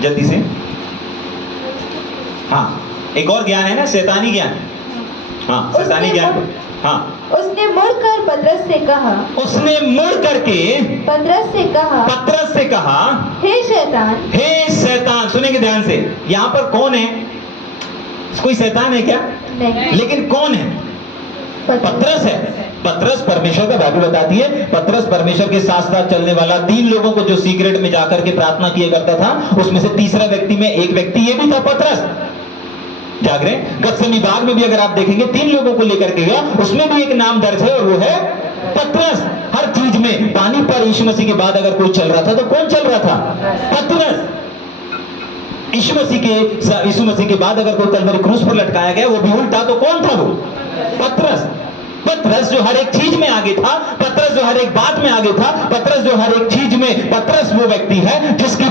जल्दी से। हाँ, एक और ज्ञान है ना, शैतानी ज्ञान। हाँ, शैतानी ज्ञान। हाँ, उसने मुड़कर पतरस से कहा, हे शैतान। सुनेंगे ध्यान से, यहाँ पर कौन है? कोई शैतान है क्या? नहीं। लेकिन कौन है? पतरस है। पतरस परमेश्वर का बाइबल बताती है, पतरस परमेश्वर के साथ साथ चलने वाला, 3 लोगों को जो सीक्रेट में जाकर के प्रार्थना किया करता था, उसमें से तीसरा व्यक्ति में एक व्यक्ति ये भी था, पतरस। जाग रहे? गत्सेमनी बाग में भी अगर आप देखेंगे 3 लोगों को लेकर के गया, उसमें भी एक नाम दर्ज है और वो है पतरस। हर चीज में पानी पर यीशु मसीह के बाद अगर कोई चल रहा था तो कौन चल रहा था? पतरस। यीशु मसीह के बाद अगर कोई कलवरी क्रूस पर लटकाया गया, वो भी उल्टा, तो कौन था वो? पतरस जो हर एक चीज में आगे था, पतरस जो हर एक बात में आगे था, पतरस जो हर एक चीज में, पतरस वो व्यक्ति है जिसकी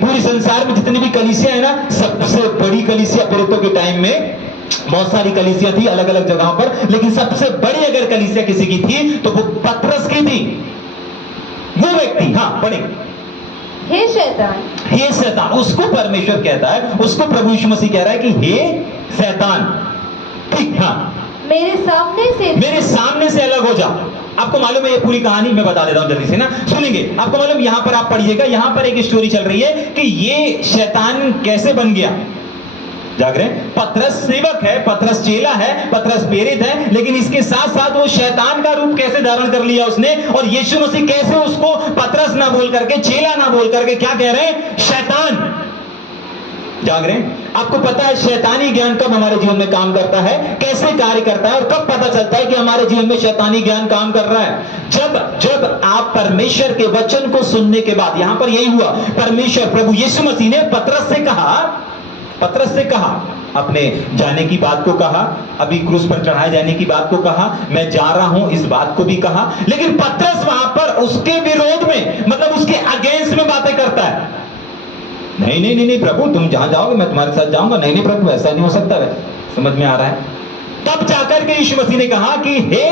पूरी संसार में जितनी भी कलीसिया है ना, सबसे बड़ी कलीसिया प्रेरितों के टाइम में, बहुत सारी कलीसिया थी अलग अलग जगहों पर, लेकिन सबसे बड़ी अगर कलीसिया किसी की थी तो वो पतरस की थी, वो व्यक्ति। हाँ, पढ़ेंगे। हे शैतान, उसको परमेश्वर कहता है, उसको प्रभु यीशु मसीह कह रहा है कि हे शैतान। ठीक, हाँ, मेरे सामने से अलग हो जा। आपको मालूम है ये पूरी कहानी मैं बता देता हूं जल्दी से ना, सुनेंगे। आपको मालूम, यहां पर आप पढ़िएगा, यहां पर एक स्टोरी चल रही है कि ये शैतान कैसे बन गया। जाग रहे? पतरस सेवक है, पतरस चेला है, पतरस प्रेरित है, लेकिन इसके साथ साथ वो शैतान का रूप कैसे धारण कर लिया उसने, और यीशु मसीह कैसे उसको पतरस ना बोल करके, चेला ना बोल करके क्या कह रहे हैं? शैतान। जाग रहे हैं? आपको पता है शैतानी ज्ञान कब हमारे जीवन में काम करता है, कैसे कार्य करता है, और कब पता चलता है कि हमारे जीवन में शैतानी ज्ञान काम कर रहा है? जब आप परमेश्वर के वचन को सुनने के बाद, यहां पर यही हुआ, परमेश्वर प्रभु यीशु मसीह ने पतरस से कहा, अपने जाने की बात को कहा, अभी क्रूस पर चढ़ाए जाने की बात को कहा, मैं जा रहा हूं इस बात को भी कहा, लेकिन पतरस वहां पर उसके विरोध में, मतलब उसके अगेंस्ट में बातें करता है। नहीं प्रभु, तुम जहां जाओगे मैं तुम्हारे साथ जाऊंगा। नहीं प्रभु, ऐसा नहीं हो सकता है। समझ में आ रहा है? तब जाकर के यीशु मसीह ने कहा कि हे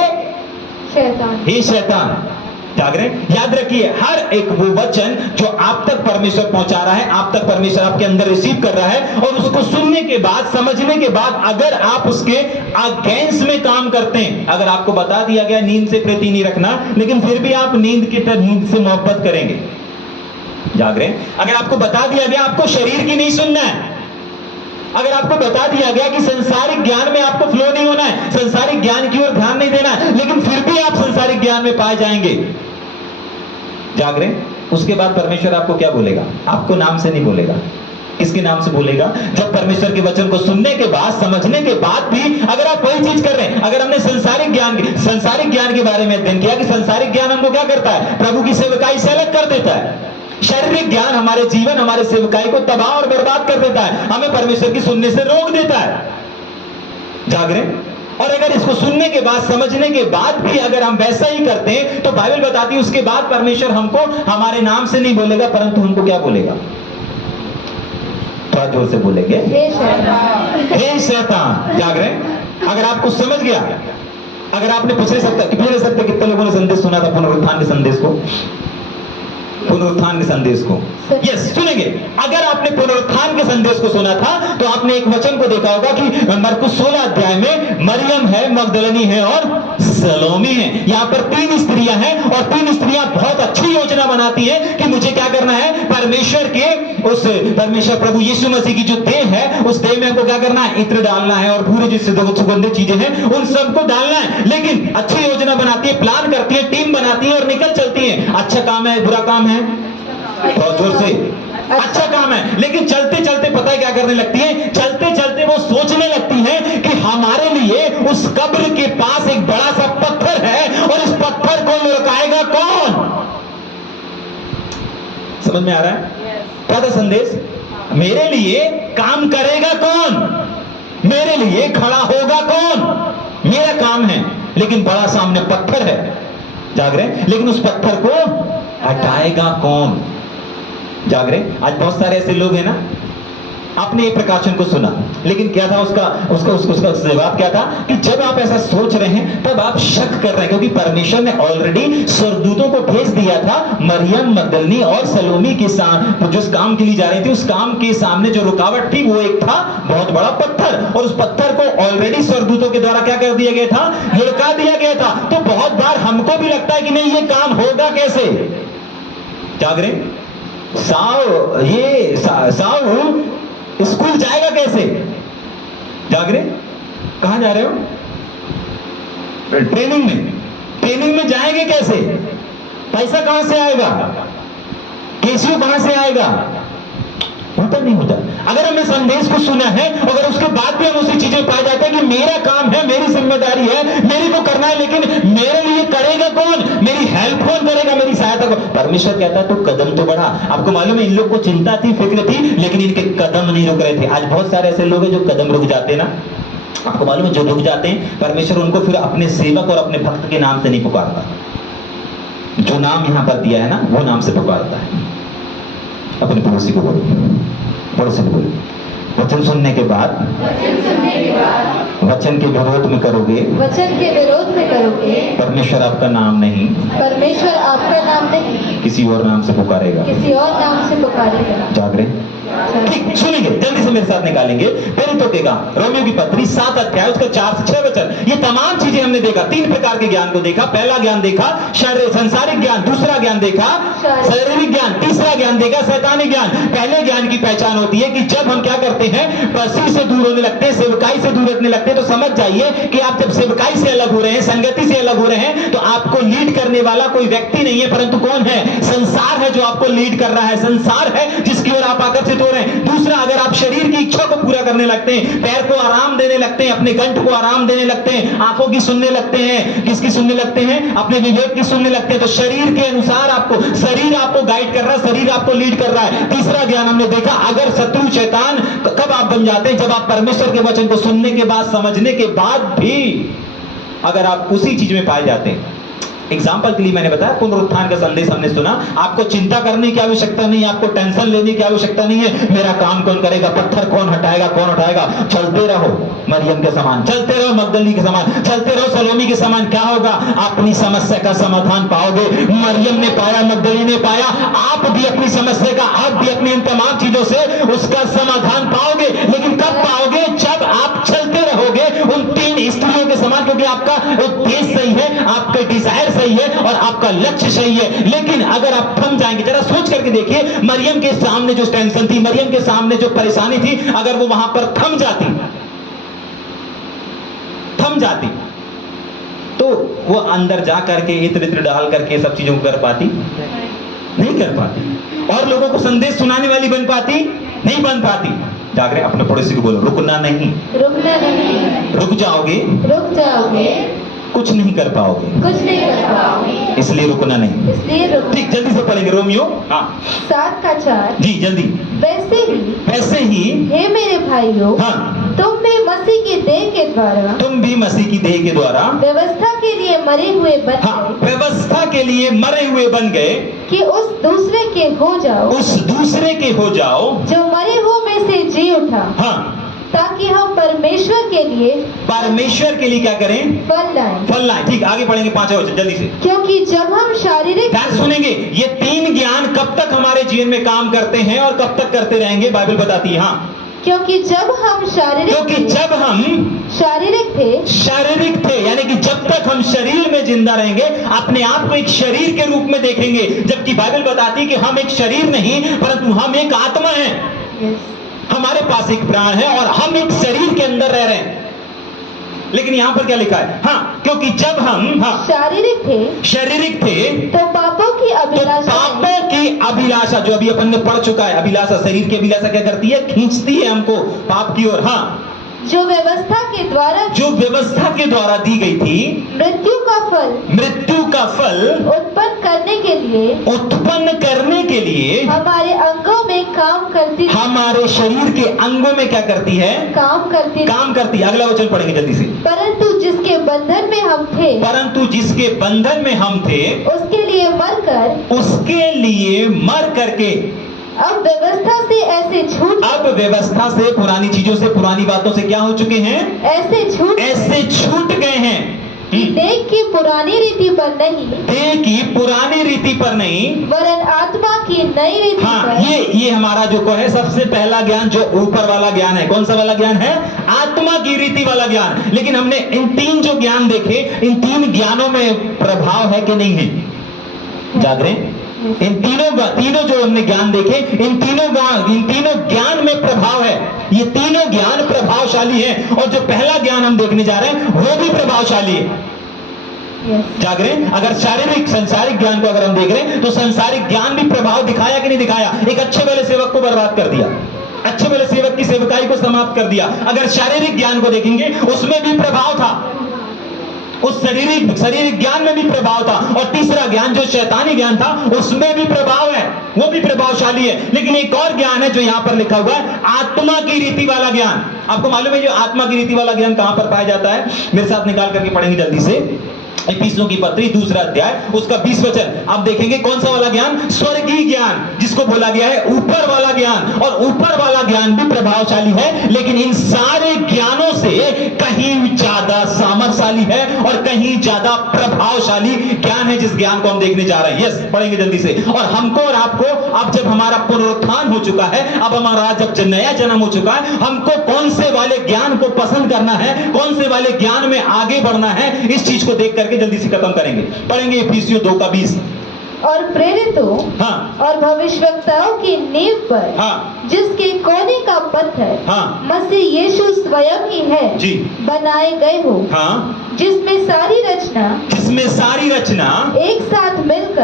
शैतान, जाग रहे हैं? याद रखिए, हर एक वो वचन जो आप तक परमेश्वर पहुंचा रहा है, आप तक परमेश्वर आपके अंदर रिसीव कर रहा है, और उसको सुनने के बाद, समझने के बाद, अगर आप उसके अगेंस्ट में काम करते हैं, अगर आपको बता दिया गया नींद से प्रीति नहीं रखना, लेकिन फिर भी आप नींद से मोहब्बत करेंगे, जाग रहे हैं? अगर आपको बता दिया गया आपको शरीर की नहीं सुनना है, अगर आपको बता दिया गया कि संसारिक ज्ञान में आपको फ्लो नहीं होना है, संसारिक ज्ञान की ओर ध्यान नहीं देना है, लेकिन फिर भी आप संसारिक ज्ञान में पाए जाएंगे, जाग रहे हैं? उसके बाद परमेश्वर आपको क्या बोलेगा? आपको नाम से नहीं बोलेगा। किसके नाम से बोलेगा? जब परमेश्वर के वचन को सुनने के बाद, समझने के बाद भी अगर आप वही चीज कर रहे हैं, अगर हमने संसारिक ज्ञान के बारे में अध्ययन किया कि संसारिक ज्ञान हमको क्या करता है? प्रभु की सेवकाई से अलग कर देता है। शारीरिक ज्ञान हमारे जीवन, हमारे सेवकाई को तबाह और बर्बाद कर देता है, हमें परमेश्वर की सुनने से रोक देता है, जाग रहे हैं? और अगर इसको सुनने के बाद, समझने के बाद भी अगर हम वैसा ही करते हैं, तो बाइबल बताती है उसके बाद परमेश्वर हमको हमारे नाम से नहीं बोलेगा, परंतु हमको क्या बोलेगा? थोड़ा जोर से बोलेंगे, हे शैतान, जाग रहे हैं? अगर आपको समझ गया, अगर आपने पिछले सप्ताह कितने लोगों ने संदेश सुना था, पुनरुत्थान के संदेश को? यस, सुनेंगे। अगर आपने पुनरुत्थान के संदेश को सुना था, तो आपने एक वचन को देखा होगा कि मरकुस 16 अध्याय में मरियम है, मगदलनी है और सलोमी है। यहाँ पर 3 स्त्रियां हैं, और 3 स्त्रियां बहुत अच्छी योजना बनाती हैं कि मुझे क्या करना है? परमेश्वर प्रभु यीशु मसीह की जो देह है, उस देह में हमको क्या करना है? इत्र डालना है, और पूरे जो सुगंधित चीजें हैं उन सबको डालना है। लेकिन अच्छी योजना बनाती है, प्लान करती है, टीम बनाती है और निकल चलती है। अच्छा काम है, बुरा काम है? बहुत जोर से, अच्छा काम है। लेकिन चलते चलते पता है क्या करने लगती है? चलते चलते वो सोचने लगती है कि हमारे लिए उस कब्र के पास एक बड़ा सा पत्थर है, और इस पत्थर को लुढ़काएगा कौन? समझ में आ रहा है? क्या था संदेश? मेरे लिए काम करेगा कौन? मेरे लिए खड़ा होगा कौन? मेरा काम है, लेकिन बड़ा सामने पत्थर है, जाग रहे हैं? लेकिन उस पत्थर को हटाएगा कौन? जाग रहे? आज बहुत सारे ऐसे लोग हैं ना, आपने ये प्रकाशन को सुना, लेकिन क्या था उसका जवाब क्या था? कि जब आप ऐसा सोच रहे हैं, तब आप शक कर रहे हैं, क्योंकि परमेश्वर ने ऑलरेडी स्वर्गदूतों को भेज दिया था मरियम, मगदलनी और सलोमी के साथ, जो उस काम के लिए जा रही थी, उस काम के सामने जो रुकावट थी वो एक था बहुत बड़ा पत्थर, और उस पत्थर को ऑलरेडी स्वर्गदूतों के द्वारा क्या कर दिया गया था? लुढ़का दिया गया था। तो बहुत बार हमको भी लगता है कि नहीं, ये काम होगा कैसे? जाग रहे? साऊ स्कूल जाएगा कैसे? जाग रहे? कहां जा रहे हो? ट्रेनिंग में जाएंगे कैसे? पैसा कहां से आएगा? केसीओ कहां से आएगा? होता नहीं होता। अगर हमने संदेश को सुना है, अगर उसके बाद भी हम उसी चीजें पाए जाते हैं कि मेरा काम है, मेरी जिम्मेदारी है, मेरे को करना है, लेकिन मेरे लिए करेगा कौन? मेरी हेल्प कौन करेगा? मेरी सहायता कौन? परमेश्वर कहता है तो कदम तो बढ़ा। आपको मालूम है, इन लोग को चिंता थी, फिक्र थी, लेकिन इनके कदम नहीं रुक रहे थे। आज बहुत सारे ऐसे लोग हैं जो कदम रुक जाते हैं ना, आपको मालूम है, जो रुक जाते हैं, परमेश्वर उनको फिर अपने सेवक और अपने भक्त के नाम से नहीं पुकारता। जो नाम यहां पर दिया है ना, वो नाम से पुकारता है। अपने पड़ोसी को बोलो, पड़ोसी को बोलो, वचन सुनने के बाद वचन के विरोध में करोगे, परमेश्वर आपका नाम नहीं, किसी और नाम से पुकारेगा। जाग रहे? ठीक, सुनेंगे, जल्दी से मेरे साथ निकालेंगे। प्रेरितों के काम, रोमियो की पत्री 7 अध्याय उसका 4 से 6 वचन। ये तमाम चीजें हमने देखा, 3 प्रकार के ज्ञान को देखा। पहला ज्ञान देखा संसारिक ज्ञान, दूसरा ज्ञान देखा शारीरिक ज्ञान, तीसरा ज्ञान देखा शैतानी ज्ञान। पहले ज्ञान की पहचान होती है कि जब हम क्या करते हैं, मसीह से दूर होने लगते हैं, सेवकाई से दूर हटने लगते हैं, तो समझ जाइए कि आप जब सेवकाई से अलग हो रहे हैं, संगति से अलग हो रहे हैं, तो आपको लीड करने वाला कोई व्यक्ति नहीं है, परंतु कौन है? संसार है जो आपको लीड कर रहा है। संसार है जिसकी ओर आप आकर्षित हो रहे रहे हैं। दूसरा, अगर आप शरीर की इच्छा को पूरा करने लगते हैं, पैर को आराम देने लगते हैं, अपने कंठ को आराम देने लगते हैं, आंखों की सुनने लगते हैं, किसकी सुनने लगते हैं? अपने विवेक की सुनने लगते हैं, तो शरीर के अनुसार आपको, शरीर आपको गाइड कर रहा है, शरीर आपको लीड कर रहा है। तीसरा ज्ञान हमने देखा, अगर शत्रु शैतान, कब आप बन जाते हैं? जब आप परमेश्वर के वचन को सुनने के बाद, समझने के बाद भी अगर आप उसी चीज में पाए जाते हैं। एग्जाम्पल के लिए मैंने बताया, पुनरुत्थान का संदेश हमने सुना, आपको चिंता करने की आवश्यकता नहीं है, आपको टेंशन लेने की आवश्यकता नहीं है, मेरा काम कौन करेगा, पत्थर कौन हटाएगा, कौन उठाएगा। चलते रहो मरियम के समान, चलते रहो मगदली के समान, चलते रहो सलोमी के समान। क्या होगा? अपनी समस्या का समाधान पाओगे। मरियम ने पाया, मगदली ने पाया, आप भी अपनी समस्या का, आप भी अपनी इन तमाम चीजों से उसका समाधान पाओगे। लेकिन कब पाओगे? जब आप चलते रहोगे उन 3 स्त्रियों के समान, क्योंकि आपका उद्देश्य सही है, आपका डिजायर सही है और आपका लक्ष्य सही है। लेकिन अगर आप थम जाएंगे, जरा सोच करके देखिए, मरियम के सामने जो टेंशन थी, मरियम के सामने जो परेशानी थी, अगर वो वहां पर थम जाती तो वो अंदर जा करके इत्र डाल करके सब चीजों को कर पाती? नहीं कर पाती। और लोगों को संदेश सुनाने वाली बन पाती? नहीं बन पाती। जागरे अपने पड़ोसी को बोलो, रुकना नहीं। रुकना नहीं। रुक जाओगे, रुक जाओगे, कुछ नहीं कर पाओगे। कुछ नहीं कर पाओगे, इसलिए रुकना नहीं। इसलिए रुक। ठीक, जल्दी से पढ़ेंगे रोमियो। हाँ 7:4। जी जल्दी। वैसे ही हे मेरे भाइयों, हाँ, तुम भी मसीह की देह के द्वारा, तुम भी मसीह की देह के द्वारा, व्यवस्था के लिए मरे हुए बन हाँ, गए, व्यवस्था के लिए मरे हुए बन गए, कि उस दूसरे के हो जाओ, उस दूसरे के हो जाओ जो मरे हुए में से जी उठा, हाँ, ताकि हम परमेश्वर के लिए क्या करें? फल लाएं। फल लाएं। ठीक, आगे पढ़ेंगे 5वां वचन जल्दी से। क्योंकि जब हम शारीरिक, ध्यान सुनेंगे, ये 3 ज्ञान कब तक हमारे जीवन में काम करते हैं और कब तक करते रहेंगे, बाइबल बताती है। हाँ, क्योंकि जब हम शारीरिक थे, यानी कि जब तक हम शरीर में जिंदा रहेंगे, अपने आप को एक शरीर के रूप में देखेंगे, जबकि बाइबल बताती है कि हम एक शरीर नहीं, परंतु हम एक आत्मा हैं। हमारे पास एक प्राण है और हम एक शरीर के अंदर रह रहे हैं। लेकिन यहां पर क्या लिखा है? हाँ, क्योंकि जब हम शारीरिक थे तो पापों की अभिलाषा, जो अभी अपन ने पढ़ चुका है, अभिलाषा, शरीर की अभिलाषा क्या करती है? खींचती है हमको पाप की ओर। हाँ, जो व्यवस्था के द्वारा दी गई थी, मृत्यु का फल उत्पन्न करने के लिए हमारे अंगों में काम करती, हमारे शरीर के अंगों में क्या करती है? काम करती। अगला वचन पढ़ेंगे जल्दी से। परंतु जिसके बंधन में हम थे, उसके लिए मर करके अब व्यवस्था से पुरानी चीजों से, पुरानी बातों से क्या हो चुके हैं? ऐसे छूट गए हैं। देह की पुरानी रीति पर नहीं, वरन आत्मा की नई रीति हाँ, पर। ये हमारा जो है सबसे पहला ज्ञान, जो ऊपर वाला ज्ञान है। कौन सा वाला ज्ञान है? आत्मा की रीति वाला ज्ञान। लेकिन हमने इन 3 जो ज्ञान देखे, इन 3 ज्ञानों में प्रभाव है कि नहीं है? जागरे, इन तीनों जो हमने ज्ञान देखे, इन तीनों ज्ञान में प्रभाव है। ये तीनों ज्ञान प्रभावशाली हैं, और जो पहला ज्ञान हम देखने जा रहे हैं वो भी प्रभावशाली है। जागरे, अगर संसारिक ज्ञान को अगर हम देख रहे हैं, तो संसारिक ज्ञान भी प्रभाव दिखाया कि नहीं दिखाया? एक अच्छे वाले सेवक को बर्बाद कर दिया, अच्छे वाले सेवक की सेवकाई को समाप्त कर दिया। अगर शारीरिक ज्ञान को देखेंगे, उसमें भी प्रभाव था, उस शारीरिक ज्ञान में भी प्रभाव था। और तीसरा ज्ञान जो शैतानी ज्ञान था, उसमें भी प्रभाव है, वो भी प्रभावशाली है। लेकिन एक और ज्ञान है जो यहां पर लिखा हुआ है, आत्मा की रीति वाला ज्ञान। आपको मालूम है जो आत्मा की रीति वाला ज्ञान कहां पर पाया जाता है? मेरे साथ निकाल करके पढ़ेंगे जल्दी से। इफिसियों की पत्री 2 अध्याय उसका 20 वचन। आप देखेंगे कौन सा वाला ज्ञान? स्वर्गीय ज्ञान, जिसको बोला गया है ऊपर वाला ज्ञान। और ऊपर वाला ज्ञान भी प्रभावशाली है, लेकिन इन सारे ज्ञानों से कहीं ज्यादा सामर्थ्यशाली है और कहीं ज्यादा प्रभावशाली ज्ञान है, जिस ज्ञान को हम देखने जा रहे हैं। यस, पढ़ेंगे जल्दी से। और हमको और आपको, अब जब हमारा पुनरुत्थान हो चुका है, अब हमारा जब नया जन्म हो चुका है, हमको कौन से वाले ज्ञान को पसंद करना है, कौन से वाले ज्ञान में आगे बढ़ना है, इस चीज को देख करके जल्दी से खत्म करेंगे। पढ़ेंगे इफिसियों 2:20। और प्रेरितों, हाँ, और भविष्यवक्ताओं की नींव पर, हाँ, जिसके कोने का पत्थर, हाँ, मसीह यीशु स्वयं ही है, जी, बनाए गए हो, हाँ, जिसमें सारी रचना एक साथ मिलकर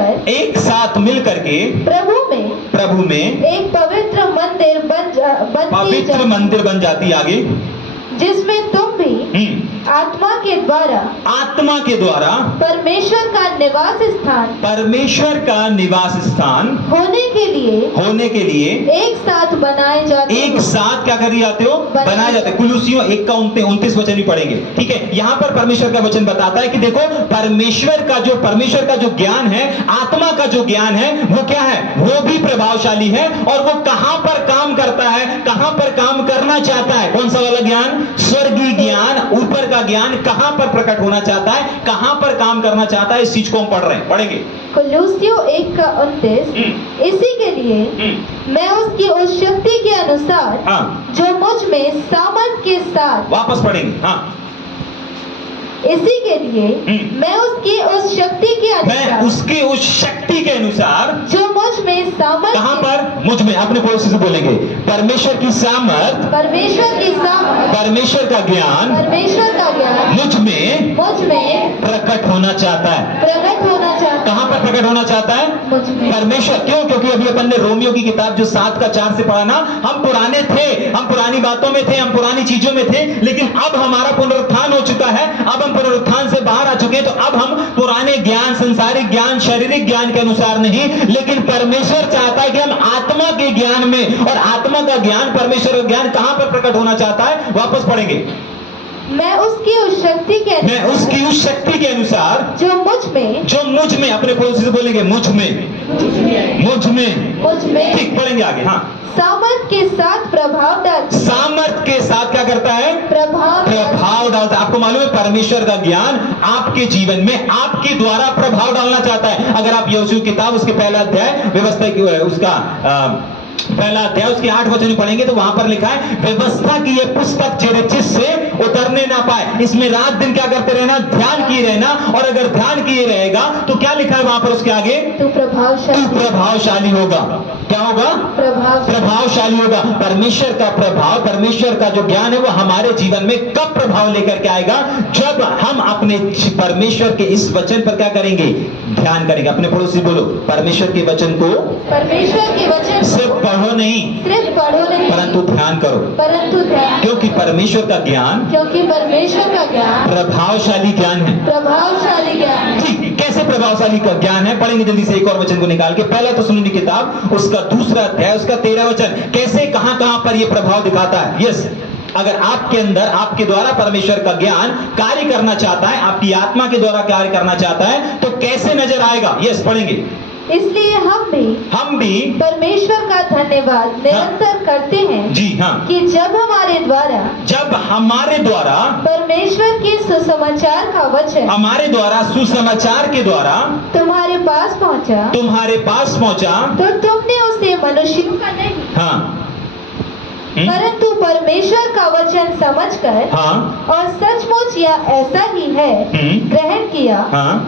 मिलकर के प्रभु में एक पवित्र मंदिर बन जाती है। आगे जिसमें तुम भी आत्मा के द्वारा परमेश्वर का निवास स्थान होने के लिए एक साथ बनाए जाते क्या कर जाते हो? बनाए जाते। कुलुसियों 1 का 29 वचन भी पढ़ेंगे। ठीक है, यहाँ पर परमेश्वर का वचन बताता है कि देखो परमेश्वर का जो ज्ञान है, आत्मा का जो ज्ञान है, वो क्या है? वो भी प्रभावशाली है। और वो कहां पर काम करता है, कहां पर काम करना चाहता है? कौन सा वाला ज्ञान? स्वर्गीय ज्ञान, ऊपर का ज्ञान कहां पर प्रकट होना चाहता है, कहां पर काम करना चाहता है? इस चीज को हम पढ़ेंगे। कुलुसियों 1 का 29। इसी के लिए मैं उसकी उस शक्ति के अनुसार जो मुझ में सामर्थ के साथ, वापस पढ़ेंगे। इसी के लिए मैं उसकी उस शक्ति के अनुसार जो मुझ में सामर्थ, कहां पर? मुझ में। अपने पड़ोसी से बोलेंगे परमेश्वर की सामर्थ, परमेश्वर का ज्ञान मुझ में प्रकट होना चाहता है। कहां पर प्रकट होना चाहता है? परमेश्वर। क्यों? क्योंकि अभी अपन ने रोमियो की किताब जो 7 का 4 से पढ़ा ना, हम पुराने थे, हम पुरानी बातों में थे, हम पुरानी चीजों में थे, लेकिन अब हमारा पुनरुत्थान हो चुका है। अब हम पुनरुत्थान से बाहर आ चुके हैं। तो अब हम पुराने ज्ञान, संसारिक ज्ञान, शारीरिक ज्ञान के अनुसार नहीं, लेकिन परमेश्वर चाहता है कि हम आत्मा के ज्ञान में, और आत्मा का ज्ञान, परमेश्वर का ज्ञान कहां पर प्रकट होना चाहता है? वापस पढ़ेंगे। मैं उसकी उस शक्ति के अनुसार जो मुझ में, अपने पड़ोसी से बोलेंगे मुझ में। ठीक, पढ़ेंगे आगे। सामर्थ के साथ क्या करता है? प्रभाव डालता है। आपको मालूम है परमेश्वर का ज्ञान आपके जीवन में, आपके द्वारा प्रभाव डालना चाहता है। अगर आप यहोशू किताब उसके पहला अध्याय व्यवस्था की उसका पहला अध्याय उसके 8 वचन पढ़ेंगे तो वहां पर लिखा है, व्यवस्था की यह पुस्तक चिरचित से उतरने ना पाए, इसमें रात दिन क्या करते रहना? ध्यान किए रहना। और अगर ध्यान किए रहेगा तो क्या लिखा है वहां पर उसके आगे? तू प्रभावशाली होगा। क्या होगा? प्रभावशाली होगा। परमेश्वर का प्रभाव, परमेश्वर का जो ज्ञान है वो हमारे जीवन में कब प्रभाव लेकर के आएगा? जब हम अपने परमेश्वर के इस वचन पर क्या करेंगे? ध्यान करेंगे। अपने पड़ोसी बोलो, परमेश्वर के वचन को सिर्फ पढ़ो नहीं, परंतु ध्यान करो। क्योंकि परमेश्वर का ज्ञान प्रभावशाली ज्ञान है। ठीक, कैसे प्रभावशाली का ज्ञान है? पढ़ेंगे जल्दी से एक और वचन को निकाल के। पहला थिस्सलुनीकी किताब उसका 2 अध्याय उसका 13 वचन। कैसे, कहां पर यह प्रभाव दिखाता है? यस, अगर आपके अंदर, आपके द्वारा परमेश्वर का ज्ञान कार्य करना चाहता है, आपकी आत्मा के द्वारा कार्य करना चाहता है, तो कैसे नजर आएगा? यस, पढ़ेंगे। इसलिए हम भी परमेश्वर का धन्यवाद निरंतर करते हैं। जी हाँ, कि जब हमारे द्वारा परमेश्वर के सुसमाचार का वचन हमारे द्वारा, सुसमाचार के द्वारा तुम्हारे पास पहुंचा, तो तुमने उसे मनुष्यों का नहीं, परंतु परमेश्वर का वचन समझकर और सचमुच यह ऐसा ही है ग्रहण किया।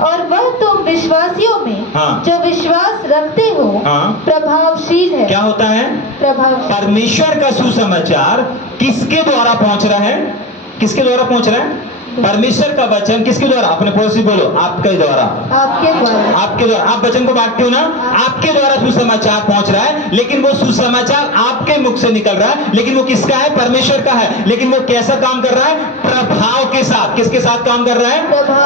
और वह तुम विश्वासियों में जो विश्वास रखते हो प्रभावशील है। क्या होता है? परमेश्वर का सुसमाचार किसके द्वारा पहुंच रहा है? किसके द्वारा पहुंच रहा है? परमेश्वर का वचन किसके द्वारा? अपने पड़ोसी बोलो, आपके द्वारा। आपके द्वारा। आप वचन को बांटते हो ना, आपके द्वारा सुसमाचार पहुंच रहा है, लेकिन वो सुसमाचार आपके मुख से निकल रहा है, लेकिन वो किसका है? परमेश्वर का है। लेकिन वो कैसा काम कर रहा है? प्रभाव के साथ। किसके साथ काम कर रहा है?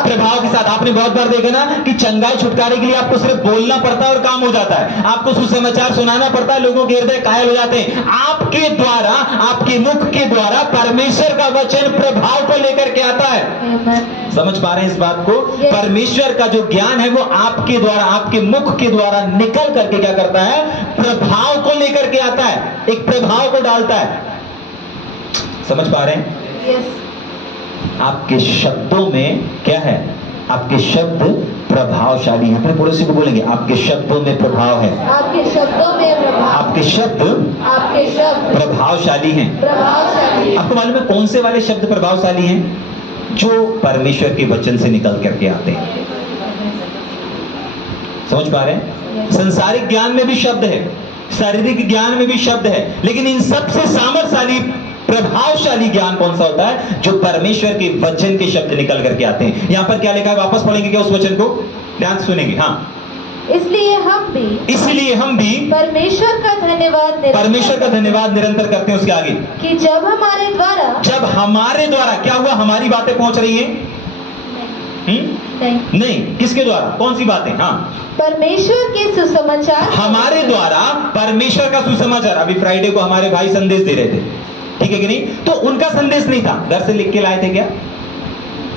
प्रभाव के साथ। आपने बहुत बार देखा ना कि चंगाई छुटकारे के लिए आपको सिर्फ बोलना पड़ता है और काम हो जाता है। आपको सुसमाचार सुनाना पड़ता है, लोगों के हृदय कायल हो जाते हैं। आपके द्वारा, आपके मुख के द्वारा परमेश्वर का वचन प्रभाव को लेकर के आता है। समझ पा रहे हैं इस बात को? परमेश्वर का जो ज्ञान है वो आपके द्वारा, आपके मुख के द्वारा निकल करके क्या करता है? प्रभाव को लेकर के आता है, एक प्रभाव को डालता है। समझ पा रहे हैं? आपके शब्दों में क्या है? आपके शब्द प्रभावशाली हैं। अपने पड़ोसी को बोलेंगे, आपके शब्दों में प्रभाव है। आपके शब्द प्रभावशाली हैं। आपको मालूम है कौन से वाले शब्द प्रभावशाली हैं? जो परमेश्वर के वचन से निकल करके आते हैं। समझ पा रहे हैं? संसारिक ज्ञान में भी शब्द है, शारीरिक ज्ञान में भी शब्द है, लेकिन इन सबसे सामर्थ्यशाली, प्रभावशाली ज्ञान कौन सा होता है? जो परमेश्वर के वचन के शब्द निकल करके आते हैं। यहां पर क्या लिखा है? वापस पढ़ेंगे क्या उस वचन को? ध्यान से सुनेंगे। इसलिए हम भी परमेश्वर का धन्यवाद निरंतर करते हैं। उसके आगे कि जब हमारे द्वारा क्या हुआ, हमारी बातें पहुंच रही हैं? नहीं, किसके द्वारा, कौन सी बातें? हाँ, परमेश्वर के सुसमाचार, हमारे द्वारा परमेश्वर का सुसमाचार। अभी फ्राइडे को हमारे भाई संदेश दे रहे थे, ठीक है कि नहीं? तो उनका संदेश नहीं था, घर से लिख के लाए थे क्या?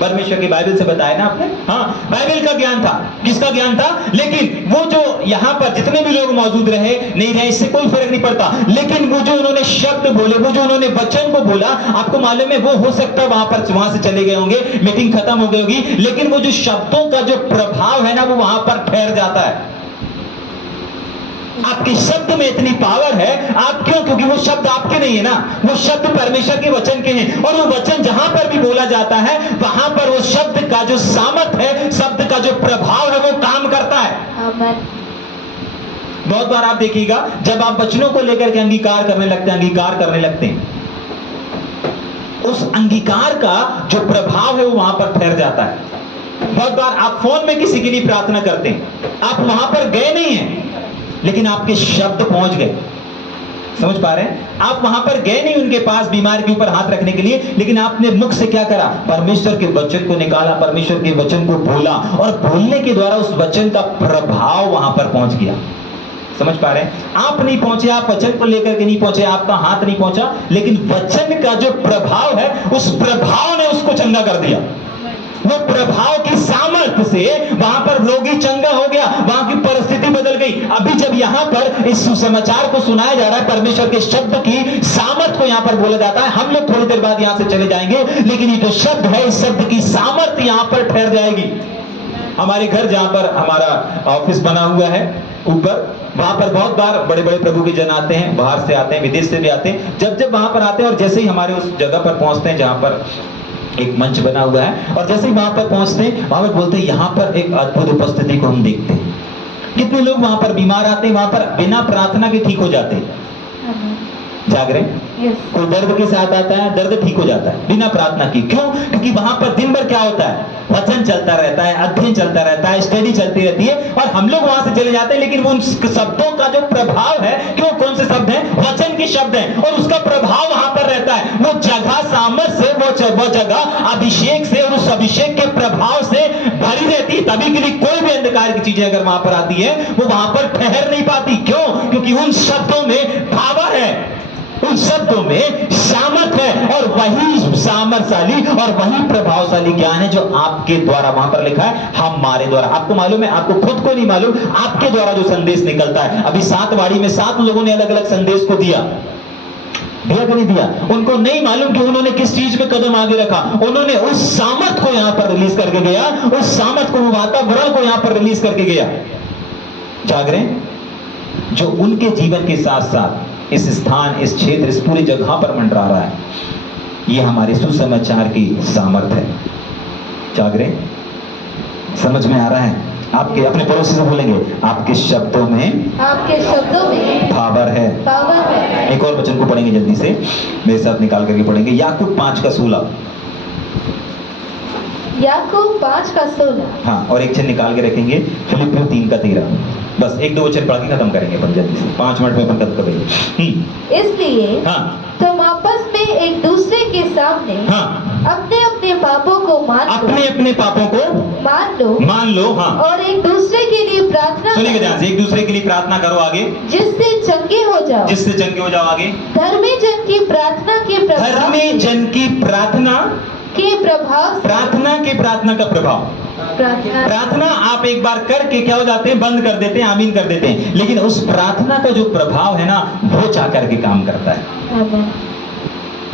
परमेश्वर की बाइबल से बताया ना आपने। हाँ, बाइबल का ज्ञान था। किसका ज्ञान था? लेकिन वो जो यहाँ पर जितने भी लोग मौजूद रहे नहीं रहे, इससे कोई फर्क नहीं पड़ता, लेकिन वो जो उन्होंने शब्द बोले, वो जो उन्होंने वचन को बोला, आपको मालूम है वो हो सकता है वहां से चले गए होंगे, मीटिंग खत्म हो गई होगी, लेकिन वो जो शब्दों का जो प्रभाव है ना, वो वहां पर ठहर जाता है। आपके शब्द में इतनी पावर है, आप क्यों? क्योंकि वो शब्द आपके नहीं है ना, वो शब्द परमेश्वर के वचन के हैं, और वो वचन जहां पर भी बोला जाता है, वहां पर वो शब्द का जो सामर्थ है, शब्द का जो प्रभाव है, वो काम करता है। आमीन। बहुत बार आप देखिएगा, जब आप वचनों को लेकर के अंगीकार करने लगते हैं, उस अंगीकार का जो प्रभाव है वो वहां पर ठहर जाता है। बहुत बार आप फोन में किसी के लिए प्रार्थना करते हैं, आप वहां पर गए नहीं हैं, लेकिन आपके शब्द पहुंच गए। समझ पा रहे हैं? आप वहां पर गए नहीं उनके पास बीमार के ऊपर हाथ रखने के लिए, लेकिन आपने मुख से क्या करा? परमेश्वर के वचन को निकाला, परमेश्वर के वचन को बोला, और बोलने के द्वारा उस वचन का प्रभाव वहां पर पहुंच गया। समझ पा रहे हैं? आप नहीं पहुंचे, आप वचन को लेकर के नहीं पहुंचे, आपका हाथ नहीं पहुंचा, लेकिन वचन का जो प्रभाव है, उस प्रभाव ने उसको चंगा कर दिया। वो प्रभाव की सामर्थ्य से वहां पर रोगी चंगा हो गया, वहां की परिस्थिति बदल गई। अभी जब यहां पर इस सुसमाचार को सुनाया जा रहा है, परमेश्वर के शब्द की सामर्थ्य को यहां पर बोला जाता है। हम लोग थोड़ी देर बाद यहां से चले जाएंगे, लेकिन ये जो शब्द है, इस शब्द की सामर्थ्य यहां पर ठहर जाएगी। हमारे घर जहां पर हमारा ऑफिस बना हुआ है ऊपर, वहां पर बहुत बार बड़े बड़े प्रभु के जन आते हैं, बाहर से आते हैं, विदेश से भी आते हैं। जब वहां पर आते हैं और जैसे ही हमारे उस जगह पर पहुंचते हैं जहां पर एक मंच बना हुआ है, और जैसे ही वहां पर पहुंचते हैं, वहां पर बोलते हैं यहाँ पर एक अद्भुत उपस्थिति को हम देखते हैं। कितने लोग वहां पर बीमार आते हैं, वहां पर बिना प्रार्थना के ठीक हो जाते हैं। जाग रहे? कोई दर्द के साथ आता है, दर्द ठीक हो जाता है बिना प्रार्थना की। क्यों? क्योंकि वहां पर दिन भर क्या होता है? वचन चलता रहता है, अध्ययन चलता रहता है, स्टडी चलती रहती है, और हम लोग वहां से चले जाते हैं, लेकिन उन शब्दों का जो प्रभाव है, क्यों, कौन से शब्द हैं? वचन के शब्द हैं, और उसका प्रभाव वहां पर रहता है। वो जगह सामर्थ से, वो जगह अभिषेक से, और उस अभिषेक के प्रभाव से भरी रहती है। तभी के लिए कोई भी अंधकार की चीजें अगर वहां पर आती है, वो वहां पर ठहर नहीं पाती। क्यों? क्योंकि उन शब्दों में पावर है, उन शब्दों में सामर्थ है, और वही सामर्थशाली और वही प्रभावशाली ज्ञान है जो आपके द्वारा वहां पर लिखा है, हमारे द्वारा। आपको मालूम है, आपको खुद को नहीं मालूम, आपके द्वारा जो संदेश निकलता है। अभी 7 वाड़ी में 7 लोगों ने अलग अलग संदेश को दिया कि नहीं दिया? उनको नहीं मालूम कि उन्होंने किस चीज में कदम आगे रखा। उन्होंने उस सामर्थ को यहां पर रिलीज करके गया, उस सामर्थ को, वातावरण को यहां पर रिलीज करके गया। जाग रहे हैं? जो उनके जीवन के साथ साथ इस स्थान, इस क्षेत्र, इस पूरी जगह पर मंडरा रहा है, ये हमारे सुसमाचार की सामर्थ है। जाग रहे? समझ में आ रहा है? आपके अपने पड़ोसी से बोलेंगे, आपके शब्दों में पावर है। एक और वचन को पढ़ेंगे जल्दी से, मेरे साथ निकाल करके पढ़ेंगे। याकूब 5:16। याकूब 5:16। हाँ, और एक चीज निकाल के रखेंगे, फिलिपियों 3:13। बस 1-2 वचन पढ़ के खत्म करेंगे अपन जल्दी से, 5 मिनट में अपन खत्म करेंगे। इसलिए हाँ, तुम आपस में एक दूसरे के सामने हाँ, अपने अपने पापों को मान लो, हाँ, और एक दूसरे के लिए प्रार्थना, सुनिएगा ध्यान से, एक दूसरे के लिए प्रार्थना करो आगे, जिससे चंगे हो जाओ। आगे, धर्मी जन की प्रार्थना का प्रभाव। प्रार्थना आप एक बार करके क्या हो जाते हैं? बंद कर देते हैं, आमीन कर देते हैं, लेकिन उस प्रार्थना का जो प्रभाव है ना, वो जाकर के काम करता है।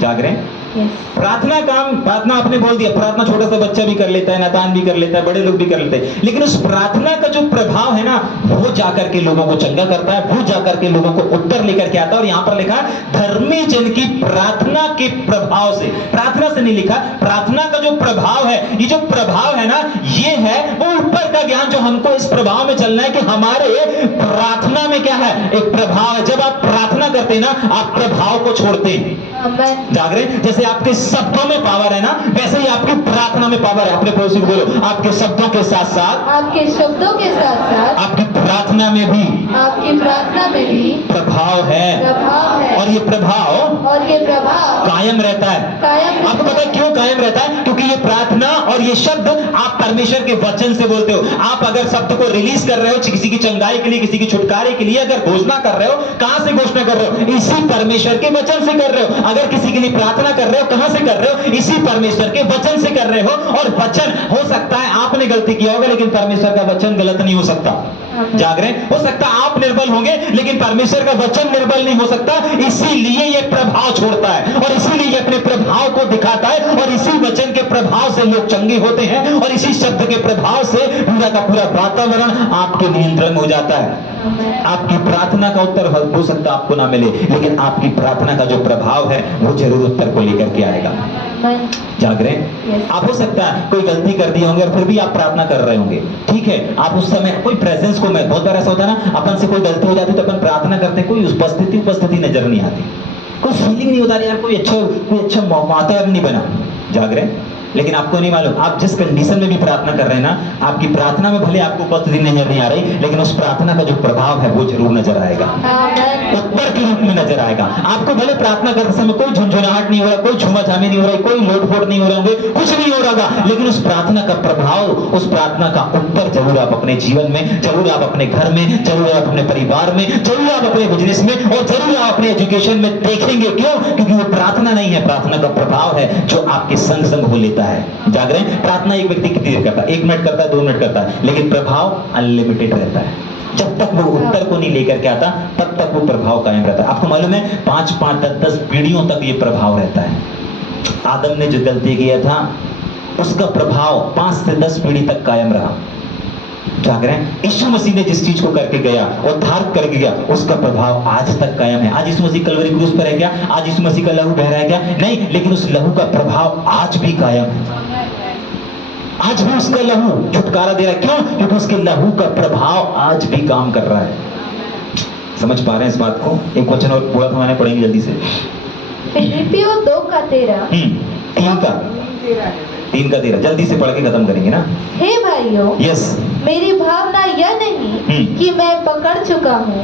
जाग रहे हैं? प्रार्थना आपने बोल दिया, प्रार्थना छोटा सा बच्चा भी कर लेता है, नादान भी कर लेता है, बड़े लोग भी कर लेते हैं, लेकिन उस प्रार्थना का जो प्रभाव है ना, वो जाकर के लोगों को चंगा करता है, वो जाकर के लोगों को उत्तर लेकर के आता है। और यहाँ पर लिखा है, धर्मी जन की प्रार्थना के प्रभाव से, प्रार्थना से नहीं लिखा, प्रार्थना का जो प्रभाव है, ये जो प्रभाव है ना, ये है वो ऊपर का ज्ञान जो हमको इस प्रभाव में चलना है कि हमारे प्रार्थना में क्या है? एक प्रभाव है। जब आप प्रार्थना करते हैं ना, आप प्रभाव को छोड़ते हैं। जाग रहे? जैसे आपके शब्दों में पावर है ना, वैसे ही आपकी प्रार्थना में पावर है। अपने पड़ोसी को बोलो, आपके शब्दों के साथ साथ आपकी प्रार्थना में भी आपकी प्रार्थना में भी प्रभाव है, और ये प्रभाव कायम रहता है। आपको पता है क्यों कायम रहता है? क्योंकि ये प्रार्थना और ये शब्द आप परमेश्वर के वचन से बोलते हो। आप अगर शब्द को रिलीज कर रहे हो किसी की चंगाई के लिए, किसी की छुटकारे के लिए, अगर घोषणा कर रहे हो, कहां से घोषणा कर रहे हो? इसी परमेश्वर के वचन से कर रहे हो। अगर किसी के लिए प्रार्थना कर रहे हो, कहां से कर रहे हो? इसी परमेश्वर के वचन से कर रहे हो। और वचन, हो सकता है आपने गलती किया होगा, लेकिन परमेश्वर का वचन गलत नहीं हो सकता। जाग रहे हैं? हो सकता है आप निर्बल होंगे, लेकिन परमेश्वर का वचन निर्बल नहीं हो सकता। इसीलिए ये प्रभाव छोड़ता है, और इसीलिए ये अपने प्रभाव को दिखाता है, और इसी वचन के प्रभाव से लोग चंगे होते हैं, और इसी शब्द के प्रभाव से पूरा का पूरा वातावरण आपके नियंत्रण में हो जाता है। आपकी प्रार्थना का उत्तर हो सकता आपको ना मिले, लेकिन आपकी प्रार्थना का जो प्रभाव है वो जरूर उत्तर को लेकर के आएगा। जाग रहे हैं? आप हो सकता है कोई गलती कर दिए होंगे और फिर भी आप प्रार्थना कर रहे होंगे, ठीक है। आप उस समय कोई प्रेजेंस को, मैं बहुत बार ऐसा होता है ना, अपन से कोई गलती हो जाती है तो अपन प्रार्थना करते हैं, कोई उपस्थिति नजर नहीं आती, कोई फीलिंग नहीं होता यार, कोई अच्छा वातावरण नहीं बना। जाग रहे हैं? लेकिन आपको नहीं मालूम, आप जिस कंडीशन में भी प्रार्थना कर रहे हैं ना, आपकी प्रार्थना में भले आपको उपस्थिति नजर नहीं आ रही, लेकिन उस प्रार्थना का जो प्रभाव है वो जरूर नजर आएगा, उत्तर के रूप में नजर आएगा। आपको भले प्रार्थना करते समय कोई झुंझुनाहट नहीं हो रहा, कोई झूमाझामी नहीं हो रही, कोई लोटफोट नहीं हो रहे होंगे, कुछ नहीं हो रहा, लेकिन उस प्रार्थना का प्रभाव, उस प्रार्थना का उत्तर जरूर आप अपने जीवन में, जरूर आप अपने घर में, जरूर आप अपने परिवार में, जरूर आप अपने बिजनेस में, और जरूर आप अपने एजुकेशन में देखेंगे। क्यों? क्योंकि वो प्रार्थना नहीं है, प्रार्थना का प्रभाव है जो आपके संग संग हो लेता है। जाग रहे हैं? प्रार्थना एक व्यक्ति कितनी देर करता है? 1 मिनट करता है, 2 मिनट करता है, लेकिन प्रभाव अनलिमिटेड रहता है। जब तक वो उत्तर को नहीं लेकर के आता, तब तक वो प्रभाव कायम रहता है। आपको मालूम है 5-5, 10-10 पीढ़ियों तक ये प्रभाव रहता है। आदम ने जो गलती किया था उसका प्रभाव 5 से 10 पीढ़ी तक कायम रहा। जाग रहे हैं? यीशु मसीह ने जिस चीज को करके गया, उद्धार करके गया, उसका प्रभाव आज तक कायम है। आज यीशु मसीह कलवरी क्रूस पर है क्या? आज यीशु मसीह का लहू बह रहा है क्या? नहीं, लेकिन उस लहू का प्रभाव आज भी कायम है। आज भी उसका लहू छुटकारा दे रहा है। क्यों? क्योंकि उसके लहू का प्रभाव आज भी काम कर रहा है। समझ पा रहे हैं इस बात को? एक वचन और पूरा थमाने पड़ेंगे जल्दी से। फिलिपियों 2:13 3 का 13 जल्दी से पढ़ के खत्म करेंगे ना। हे भाइयों, यस, मेरी भावना यह नहीं कि मैं पकड़ चुका हूँ,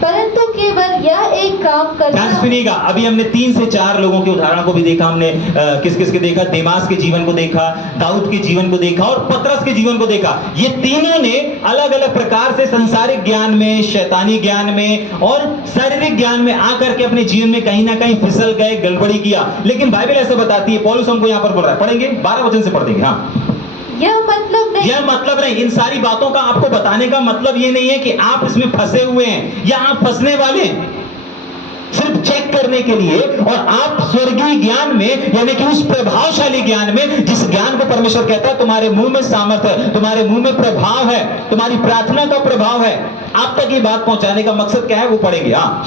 परंतु केवल यह एक काम करता ध्यान सुनिएगा। अभी हमने 3 से 4 लोगों के उदाहरणों को भी देखा। हमने किस किस के देखा? देमास के जीवन को देखा, दाऊद के जीवन को देखा, और पतरस के जीवन को देखा। ये तीनों ने अलग अलग प्रकार से संसारिक ज्ञान में, शैतानी ज्ञान में और शारीरिक ज्ञान में आकर के अपने जीवन में कहीं ना कहीं फिसल गए, गड़बड़ी किया। लेकिन बाइबल ऐसा बताती है, पौलुस हमको यहाँ पर बोल रहा है, पढ़ेंगे 12 वचन से पढ़ देंगे। हाँ, यह मतलब नहीं, इन सारी बातों का आपको बताने का मतलब ये नहीं है कि आप इसमें फंसे हुए हैं या आप फंसने वाले हैं। सिर्फ चेक करने के लिए, और आप स्वर्गीय ज्ञान में, यानी कि उस प्रभावशाली ज्ञान में, जिस ज्ञान को परमेश्वर कहता है तुम्हारे मुंह में सामर्थ है, तुम्हारे मुंह में प्रभाव है, तुम्हारी प्रार्थना का प्रभाव है, आप तक ये बात पहुंचाने का मकसद क्या है वो पढ़ेंगे। हाँ,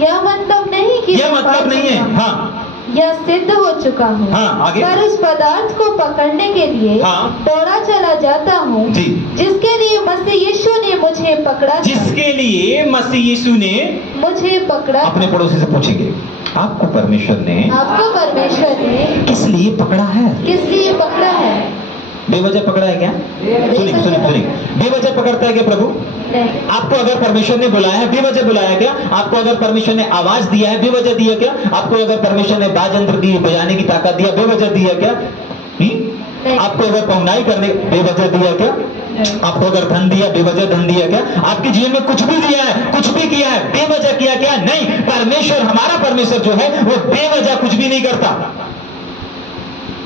यह मतलब नहीं कि यह मतलब नहीं है, हाँ, यह सिद्ध हो चुका हूँ, हाँ, आगे। पर उस पदार्थ को पकड़ने के लिए दौड़ा चला जाता हूँ, जिसके लिए मसीह यीशु ने मुझे पकड़ा, जिसके लिए मसीह यीशु ने मुझे पकड़ा। अपने पड़ोसी से पूछेंगे, आपको परमेश्वर ने किस लिए पकड़ा है? किस लिए पकड़ा है? बेवजह पकड़ा है क्या? सुनिए, बेवजह पकड़ता है क्या प्रभु? आपको अगर परमेश्वर ने बुलाया है, बेवजह बुलाया क्या? आपको अगर परमेश्वर ने आवाज दिया है, बेवजह दिया क्या? आपको अगर परमेश्वर ने बाजयंत्र दी, बजाने की ताकत दिया, बेवजह दिया क्या? आपको अगर पहुनाई करने, बेवजह दिया क्या? आपको अगर धन दिया, बेवजह धन दिया क्या? आपके जीवन में कुछ भी दिया है, कुछ भी किया है, बेवजह किया क्या? नहीं। परमेश्वर, हमारा परमेश्वर जो है वो बेवजह कुछ भी नहीं करता।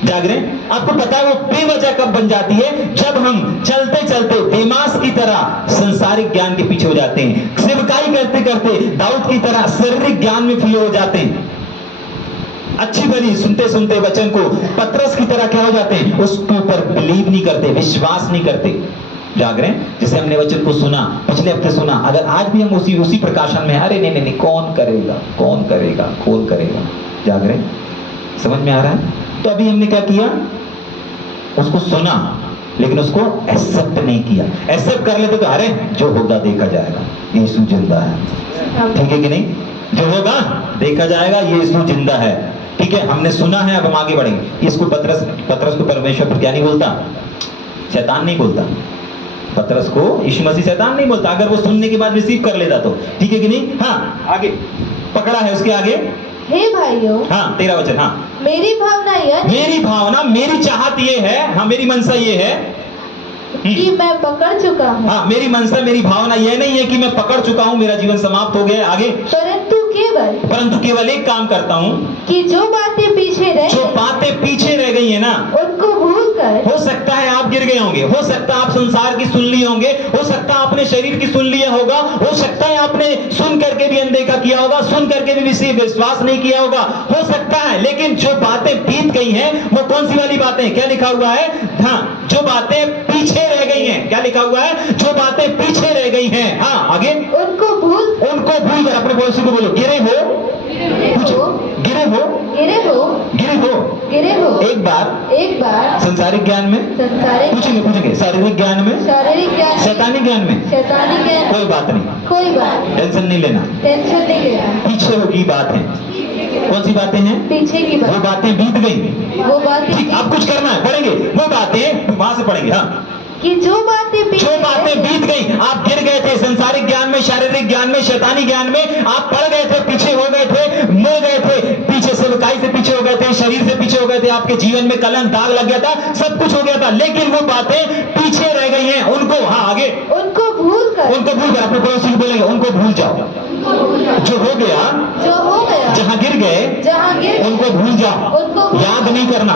जाग रहे हैं? आपको पता है वो बेवजह कब बन जाती है? जब हम चलते चलते देमास की तरह संसारिक ज्ञान के पीछे हो जाते हैं, सेवकाई करते करते दाऊद की तरह शारीरिक ज्ञान में फुले हो जाते हैं, अच्छी भली सुनते सुनते वचन को पतरस की तरह क्या हो जाते हैं? उसके ऊपर बिलीव नहीं करते, विश्वास नहीं करते। जाग रहे हैं? जैसे हमने वचन को सुना, पिछले हफ्ते सुना, अगर आज भी हम उसी प्रकाशन में, अरे नहीं, कौन करेगा, खोल करेगा। जाग रहे हैं? समझ में आ रहा है? तो अभी हमने क्या किया? उसको सुना, लेकिन उसको एक्सेप्ट नहीं किया। एक्सेप्ट कर लेते तो अरे जो होगा देखा जाएगा, यीशु जिंदा है, ठीक है कि नहीं? जो होगा देखा जाएगा, यीशु जिंदा है, ठीक है, हमने सुना है, अब हम आगे बढ़ेंगे। इसको पतरस को परमेश्वर क्या नहीं बोलता? शैतान नहीं बोलता, पतरस को यीशु मसीह शैतान नहीं बोलता, अगर वो सुनने के बाद रिसीव कर लेता तो, ठीक है कि नहीं? हाँ, आगे पकड़ा है, उसके आगे हे भाइयों, हाँ 13 वचन, हाँ मेरी भावना यह मेरी भावना, मेरी चाहत ये है, हाँ मेरी मनसा ये है कि मैं पकड़ चुका हूँ। हाँ, मेरी मनसा, मेरी भावना यह नहीं है कि मैं पकड़ चुका हूँ, मेरा जीवन समाप्त हो गया। आगे परंतु केवल एक काम करता हूँ कि जो बातें पीछे रह गई है ना, उनको भूल कर, हो सकता है आप गिर गए होंगे, हो सकता है आप संसार की सुन लिए होंगे, हो सकता है आपने शरीर की सुन लिया होगा, हो सकता है आपने सुन करके भी अनदेखा किया होगा, सुन करके भी विश्वास नहीं किया होगा, हो सकता है, लेकिन जो बातें बीत गई हैं वो कौन सी वाली बातें? क्या लिखा हुआ है? हाँ, जो बातें पीछे रह गई हैं। क्या लिखा हुआ है? जो बातें पीछे रह गई हैं। हाँ, आगे उनको भूल कर अपने पड़ोसी को बोलो, गिरे हो, गिरे हो। एक बार संसारिक ज्ञान में, पूछेंगे शारीरिक ज्ञान में, शैतानी ज्ञान में, कोई बात नहीं, टेंशन नहीं लेना, पीछे की बात है। कौन सी बातें हैं? पीछे की बात, वो बातें बीत गई, ठीक, अब कुछ करना है, पढ़ेंगे वो बातें, वहां से पढ़ेंगे। हाँ, कि जो बातें बीत गई, आप गिर गए थे संसारिक ज्ञान में, शारीरिक ज्ञान में, शैतानी ज्ञान में, आप पड़ गए थे, पीछे हो गए थे, मुड़ गए थे, पीछे से बुकाई से पीछे हो गए थे, शरीर से पीछे हो गए थे, आपके जीवन में कलंक दाग लग गया था, सब कुछ हो गया था, लेकिन वो बातें पीछे रह गई हैं। उनको, हाँ आगे, उनको भूल कर अपने पड़ोसी को बोलेंगे, उनको भूल जाओ, जो हो गया, जहां गिर गए उनको भूल जाओ, याद नहीं करना,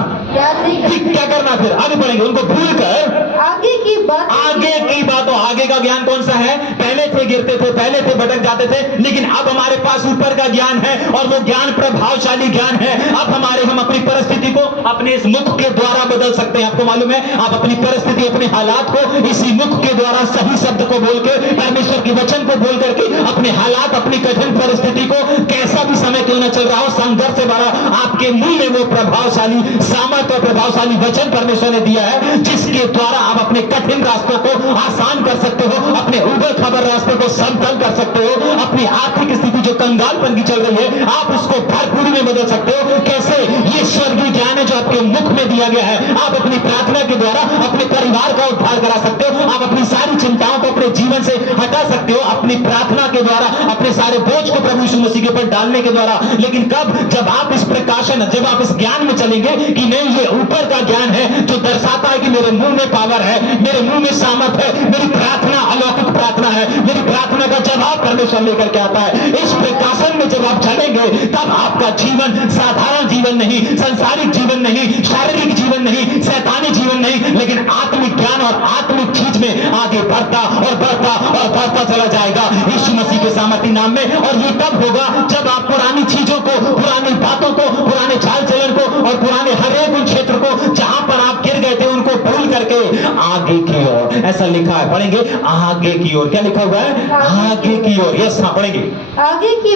ठीक, क्या करना फिर? आगे बढ़ेंगे, उनको भूल कर आगे की बातों, आगे का ज्ञान कौन सा है? पहले थे गिरते थे, पहले थे भटक जाते थे, लेकिन अब हमारे पास ऊपर का ज्ञान है, और वो ज्ञान प्रभावशाली ज्ञान है। अब हम अपनी परिस्थिति को अपने इस मुख के द्वारा बदल सकते हैं। आपको मालूम है, आप अपनी परिस्थिति, अपने हालात को इसी मुख के द्वारा, सही शब्द को बोल के, परमेश्वर के वचन को बोल करके, अपने हालात, अपनी कठिन परिस्थिति को, कैसा भी समय क्यों न चल रहा हो, संघर्ष से भरा, आपके मुंह में वो प्रभावशाली सामर्थ्य और प्रभावशाली वचन परमेश्वर ने दिया है, जिसके द्वारा आप अपने कठिन रास्तों को आसान कर सकते हो, अपने उबड़ खाबड़ रास्तों को समतल कर सकते हो, अपनी आर्थिक स्थिति जो कंगालपन की चल रही है, आप उसको भरपूरी में बदल सकते हो। कैसे? ये स्वर्गीय ज्ञान है जो आपके मुख में दिया गया है। आप अपनी प्रार्थना के द्वारा अपने परिवार का उद्धार करा सकते हो, आप अपनी सारी चिंताओं को अपने जीवन से हटा सकते हो, अपनी प्रार्थना के द्वारा, अपने सारे बोझ को प्रभु यीशु मसीह के ऊपर डालने के द्वारा। लेकिन कब? जब आप इस प्रकाशन, जब आप इस ज्ञान में चलेंगे कि नहीं, ये ऊपर का ज्ञान है जो दर्शाता है कि मेरे मुंह में पावर है, मेरे मुंह में सामर्थ है, मेरी प्रार्थना अलौकिक प्रार्थना है, मेरी प्रार्थना का जवाब परमेश्वर लेकर के आता है। इस प्रकाशन में जब आप चलेंगे, तब आपका जीवन साधारण जीवन नहीं, संसारिक जीवन नहीं, शारीरिक जीवन नहीं, शैतानी जीवन नहीं, लेकिन आत्मिक ज्ञान और आत्मिक चीज में आगे बढ़ता और बढ़ता और बढ़ता चला जाएगा यीशु मसीह के सामर्थी नाम में। और ये तब होगा जब आप पुरानी चीजों को, पुरानी बातों को, पुराने चाल चलन को और पुराने हर एक उन क्षेत्र को जहां पर आप गिर गए थे उनको भूल करके आगे की ओर, ऐसा लिखा है, पढ़ेंगे, आगे की ओर। क्या लिखा हुआ है? आगे की ओर। यस, हाँ पढ़ेंगे, आगे की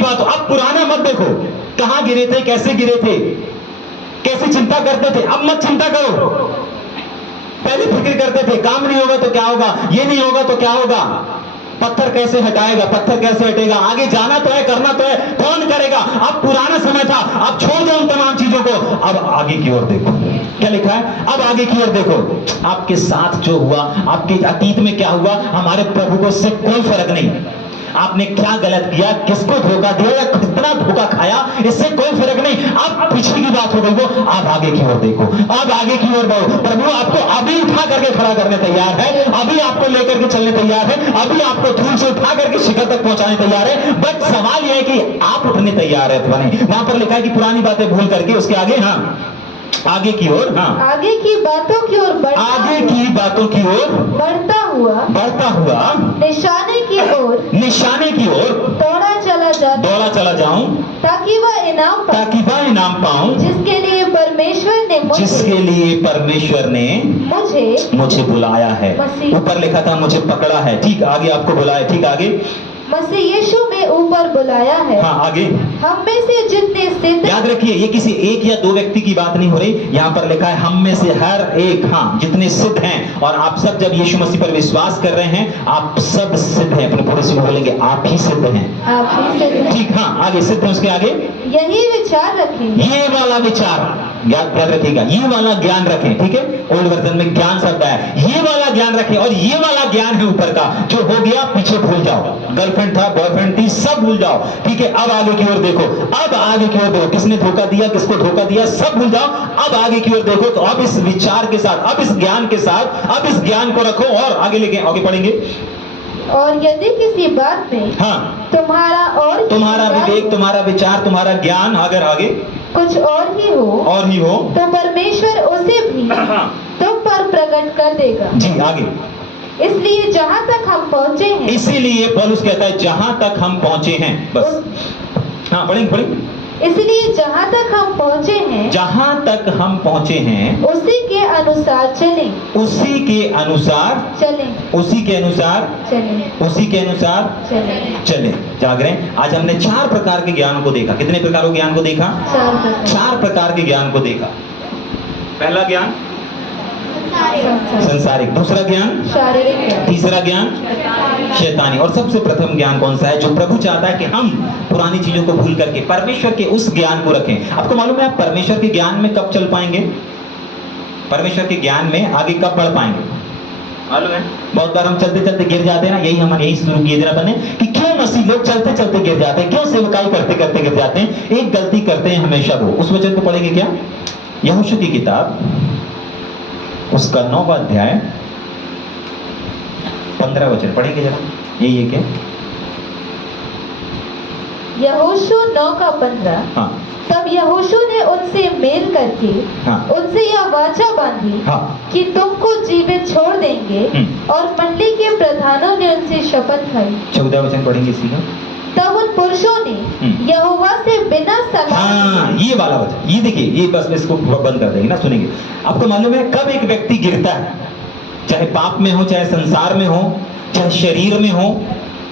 बातों। अब पुराना मत देखो, कहां गिरे थे, कैसे गिरे थे, कैसे चिंता करते थे, अब मत चिंता करो। पहले फिक्र करते थे, काम नहीं होगा तो क्या होगा, ये नहीं होगा तो क्या होगा, पत्थर कैसे हटाएगा, पत्थर कैसे हटेगा, आगे जाना तो है, करना तो है, कौन करेगा। अब पुराना समय था, अब छोड़ दो उन तमाम चीजों को, अब आगे की ओर देखो। क्या लिखा है? अब आगे की ओर देखो। आपके साथ जो हुआ, आपके अतीत में क्या हुआ, हमारे प्रभु को इससे कोई फर्क नहीं। आपने क्या गलत किया, किसको धोखा दिया या कितना धोखा खाया, इससे कोई फर्क नहीं। अब पीछे की बात हो गई, वो अब आगे की ओर देखो, अब आगे की ओर बढ़ो। प्रभु आपको अभी उठा करके खड़ा करने तैयार है, अभी आपको लेकर के चलने तैयार है, अभी आपको धूल से उठा करके शिखर तक पहुंचाने तैयार है। बट सवाल यह है कि आप उठने तैयार है अथवा नहीं। वहां पर लिखा है कि पुरानी बातें भूल करके उसके आगे, हाँ आगे की ओर, हाँ आगे की बातों की ओर, आगे की बातों की ओर बढ़ता हुआ निशाने की ओर दौड़ा चला जाऊं, ताकि वह इनाम पाऊं जिसके लिए परमेश्वर ने मुझे बुलाया है। ऊपर लिखा था मुझे पकड़ा है, ठीक, आगे आपको बुलाया, ठीक, आगे मसीह यीशु में ऊपर बुलाया है। हाँ आगे, हम में से जितने सिद्ध, याद रखिए ये किसी एक या दो व्यक्ति की बात नहीं हो रही, यहाँ पर लिखा है हम में से हर एक, हाँ जितने सिद्ध हैं। और आप सब जब यीशु मसीह पर विश्वास कर रहे हैं, आप सब सिद्ध हैं। अपने पड़ोसी को बोलेंगे आप ही सिद्ध हैं, ठीक, हाँ आगे सिद्ध है, उसके आगे यही विचार रखें, ये वाला विचार याद रखिएगा, ये वाला ज्ञान रखें, ठीक है। ओल्ड वर्जन में ज्ञान शब्द है, ये वाला ज्ञान रखें, और ये वाला ज्ञान है ऊपर का, जो हो गया पीछे भूल जाओ। गर्लफ्रेंड था, बॉयफ्रेंड थी, सब भूल जाओ, ठीक है। अब आगे की ओर देखो, अब आगे की ओर देखो, किसने धोखा दिया, किसको धोखा दिया, सब भूल जाओ। अब आगे की ओर देखो, तो अब इस विचार के साथ, अब इस ज्ञान के साथ, अब इस ज्ञान को रखो और आगे लेके आगे पढ़ेंगे। और यदि किसी बात में हाँ, तुम्हारा विवेक, तुम्हारा विचार, तुम्हारा ज्ञान अगर आगे कुछ और ही हो तो परमेश्वर उसे भी तुम पर प्रकट कर देगा। जी, आगे। इसलिए जहाँ तक हम पहुँचे हैं, इसीलिए पौलुस कहता है जहां तक हम पहुंचे हैं, बस। हाँ, पढ़ेंगे। इसलिए जहाँ तक हम पहुँचे हैं, जहां तक हम पहुंचे हैं, उसी के अनुसार चलें, उसी के अनुसार चलें, उसी के अनुसार चलें, उसी के अनुसार चलें। चले। जाग रहे हैं? आज हमने 4 प्रकार के ज्ञान को देखा। कितने प्रकारों के ज्ञान को देखा? 4 प्रकार के ज्ञान को देखा। पहला ज्ञान संसारिक, दूसरा ज्ञान शारीरिक, तीसरा ज्ञान शैतानी, और सबसे प्रथम ज्ञान कौन सा है? जो प्रभु चाहता है कि हम पुरानी चीजों को भूल करके परमेश्वर के उस ज्ञान को रखें। आपको मालूम है आप परमेश्वर के ज्ञान में कब चल पाएंगे? परमेश्वर के ज्ञान में आगे कब बढ़ पाएंगे? मालूम है? बहुत बार हम चलते चलते गिर जाते हैं ना। यही शुरू किए थे अपन ने कि क्यों मसीह लोग चलते चलते गिर जाते हैं, क्यों सेवकाई करते करते गिर जाते हैं। एक गलती करते हैं हमेशा वो। उस वचन को पढ़ेंगे क्या? यहोशू की किताब, उसका 9वां अध्याय 15 वचन पढ़ेंगे जरा। यही है क्या? यहोशू 9:15। हाँ। तब यहोशू ने उनसे मेल करके उनसे यह वाचा बांधी कि तुमको जीवित छोड़ देंगे, और मंडली के प्रधानों ने उनसे शपथ खाई। 14 वचन पढ़ेंगे इसी का। तब उन पुरुषों ने यहोवा से बिना सलाह, हाँ, ये वाला वचन, ये देखिए, ये बस इसको बंद कर देंगे ना, सुनेंगे। आपको मालूम है कब एक व्यक्ति गिरता है? चाहे पाप में हो, चाहे संसार में हो, चाहे शरीर में हो,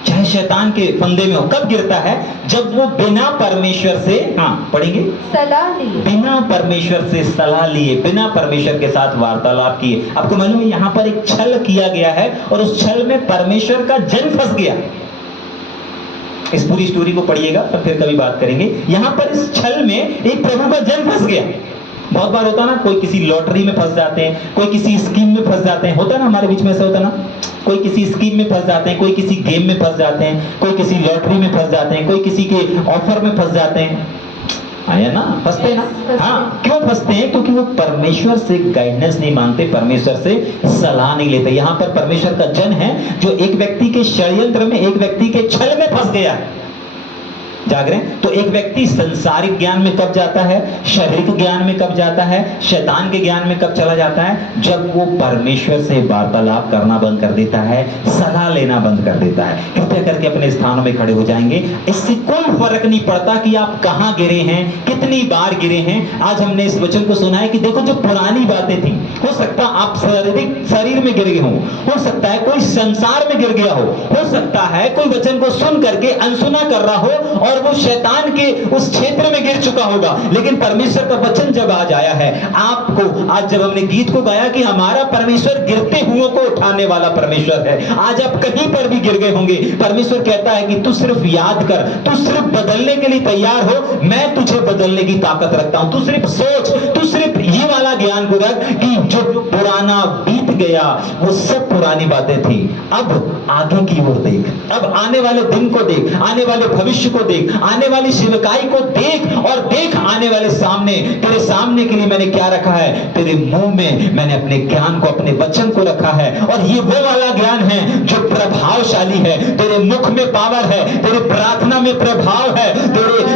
चाहे शैतान के फंदे में हो, कब गिरता है? जब वो बिना परमेश्वर से, हाँ पढ़ेंगे, सलाह लिए, बिना परमेश्वर से सलाह लिए, बिना परमेश्वर के साथ वार्तालाप किए। आपको मालूम है यहाँ पर एक छल किया गया है, और उस छल में परमेश्वर का जन फंस गया। इस पूरी स्टोरी को पढ़िएगा, तब फिर कभी बात करेंगे। यहाँ पर इस छल में एक प्रभु का जन फंस गया। बहुत बार होता ना, कोई किसी लॉटरी में फंस जाते हैं, कोई किसी स्कीम में फंस जाते हैं, होता ना हमारे बीच में ऐसा होता ना। कोई किसी स्कीम में फंस जाते हैं, कोई किसी गेम में फंस जाते हैं, कोई किसी लॉटरी में फंस जाते हैं, कोई किसी के ऑफर में फंस जाते हैं, है ना? फंसते हैं ना? हाँ, क्यों फंसते हैं? क्योंकि वो परमेश्वर से गाइडेंस नहीं मांगते, परमेश्वर से सलाह नहीं लेते। यहाँ पर परमेश्वर का जन है जो एक व्यक्ति के षड्यंत्र में, एक व्यक्ति के छल में फंस गया है। जाग रहे हैं? तो एक व्यक्ति संसारिक ज्ञान में कब जाता है, शारीरिक ज्ञान में कब जाता है, शैतान के ज्ञान में कब चला जाता है? जब वो परमेश्वर से वार्तालाप करना बंद कर देता है, सलाह लेना बंद कर देता है। कृपया करके अपने स्थानों में खड़े हो जाएंगे। इससे कोई फर्क नहीं पड़ता कि आप कहां गिरे हैं, कितनी बार गिरे हैं। आज हमने इस वचन को सुना है कि देखो, जो पुरानी बातें थी, हो सकता आप शारीरिक शरीर में गिर गए हो सकता है कोई संसार में गिर गया हो सकता है कोई वचन को सुन करके अनसुना कर रहा हो और वो शैतान के उस क्षेत्र में गिर चुका होगा। लेकिन परमेश्वर का वचन जब आज आया है आपको, आज जब हमने गीत को गाया कि हमारा परमेश्वर गिरते हुओं को उठाने वाला परमेश्वर है, आज आप कहीं पर भी गिर गए होंगे, परमेश्वर कहता है कि तू सिर्फ याद कर, तू सिर्फ बदलने के लिए तैयार हो, मैं तुझे बदलने की ताकत रखता हूं। तू सिर्फ सोच, तू सिर्फ ये वाला ज्ञान को रख कि जो पुराना बीत गया वो सब पुरानी बातें थी, अब आगे की ओर देख, अब आने वाले दिन को देख, आने वाले भविष्य को देख, आने वाली सेवकाई को देख, और देख आने वाले सामने, तेरे सामने के लिए मैंने क्या रखा है, तेरे मुंह में मैंने अपने ज्ञान को, अपने वचन को रखा है। और ये वो वाला ज्ञान है जो प्रभावशाली है, तेरे मुख में पावर है, तेरे प्रार्थना में प्रभाव है,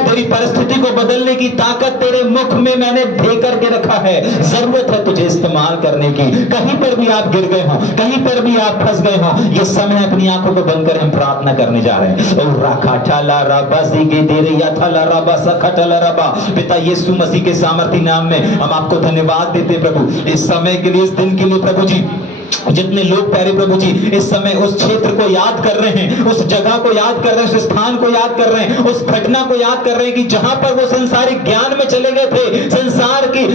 तेरी परिस्थिति को बदलने की ताकत तेरे मुख में मैंने दे करके रखा है। जरूरत है तुझे इस्तेमाल करने की। कहीं पर भी आप गिर गए हो, कहीं पर भी आप फंस गए हो, ये समय अपनी आंखों को बंद कर हम प्रार्थना करने जा रहे हैं। पिता यीशु मसीह के सामर्थी नाम में हम आपको धन्यवाद देते प्रभु, इस समय के लिए, इस दिन के लिए प्रभु जी। जितने लोग प्यारे प्रभु जी इस समय उस क्षेत्र को याद कर रहे हैं, उस जगह को याद कर रहे हैं, उस स्थान को याद कर रहे हैं, उस घटना को याद कर रहे हैं कि जहां पर वो संसारिक ज्ञान में चले गए थे,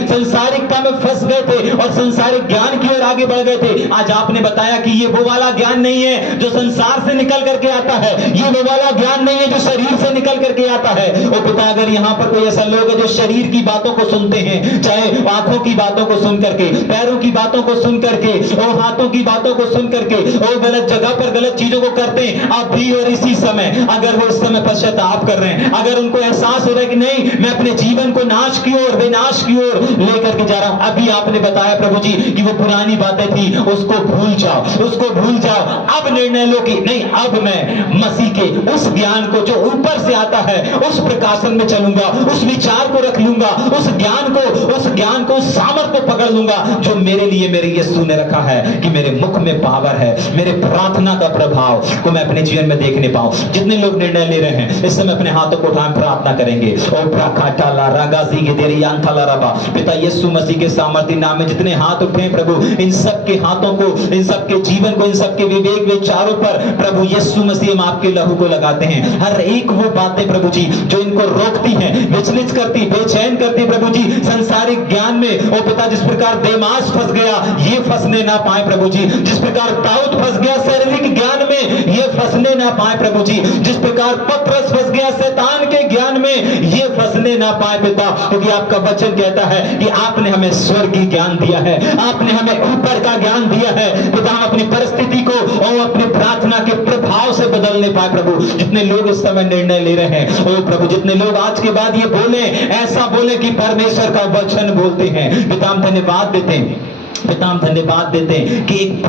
संसारिकता में फंस गए थे और संसारिक ज्ञान की ओर आगे बढ़ गए थे। आज आपने बताया कि ये वो वाला ज्ञान नहीं है जो संसार से निकल करके आता है, ये वो वाला ज्ञान नहीं है जो शरीर से निकल करके आता है। ओ पिता, अगर यहाँ पर कोई ऐसा लोग है जो शरीर की बातों को सुनते हैं, चाहे आंखों की बातों को सुन करके, पैरों की बातों को सुन करके, और हाथों की बातों को सुन करके वो गलत जगह पर गलत चीजों को करते हैं अभी और इसी समय, अगर वो इस समय पश्चाताप कर रहे हैं, अगर उनको एहसास हो रहा है कि नहीं मैं अपने जीवन को नाश की ओर, विनाश की ओर लेकर के जा रहा हूं, अभी आपने बताया प्रभु जी कि वो पुरानी बातें थी उसको भूल जाओ, उसको भूल जाओ। अब निर्णय लो कि नहीं, अब मैं मसीह के उस ज्ञान को जो ऊपर से आता है, उस प्रकाशन में चलूंगा, उस विचार को रख लूंगा, उस ज्ञान को, उस सामर्थ को पकड़ लूंगा जो मेरे लिए मेरे यीशु ने रखा है, कि मेरे मुख में पावर है, मेरे प्रार्थना का प्रभाव को मैं अपने जीवन में देखने पाऊं। जितने लोग निर्णय ले रहे हैं इस समय अपने हाथों को उठाएं, प्रार्थना करेंगे। ओ प्राकाटाला रागाजी के देरी यांथाला रबा, पिता यीशु मसीह के सामर्थ्य नाम में जितने हाथ उठे प्रभु, इन सब के हाथों को, इन सब के जीवन को, इन सब के विवेक विचारों पर प्रभु यीशु मसीह हम आपके लहू को लगाते हैं। हर एक वो बातें प्रभु जी जो इनको रोकती हैं, विचलित करती, बेचैन करती प्रभु जी संसारिक ज्ञान में, ओ पिता जिस प्रकार देमास फंस गया ये फंसने ना पाए प्रभु जी, जिस प्रकार दाऊद फंस गया शारीरिक ज्ञान में ये फंसने ना पाए प्रभु जी, जिस प्रकार पतरस फंस गया शैतान के ज्ञान में ये फंसने ना पाए पिता, क्योंकि आपका वचन कहता है कि आपने हमें स्वर्गीय ज्ञान दिया है, आपने हमें ऊपर का ज्ञान दिया है पिता। हम अपनी परिस्थिति को और अपनी प्रार्थना के प्रभाव से बदलने पाए प्रभु। जितने लोग इस समय निर्णय ले रहे हैं ओ प्रभु, जितने लोग आज के बाद ये बोले, ऐसा बोले कि परमेश्वर का वचन बोलते हैं पिता, हम धन्यवाद देते हैं पिता, हम धन्यवाद देते हैं कि एक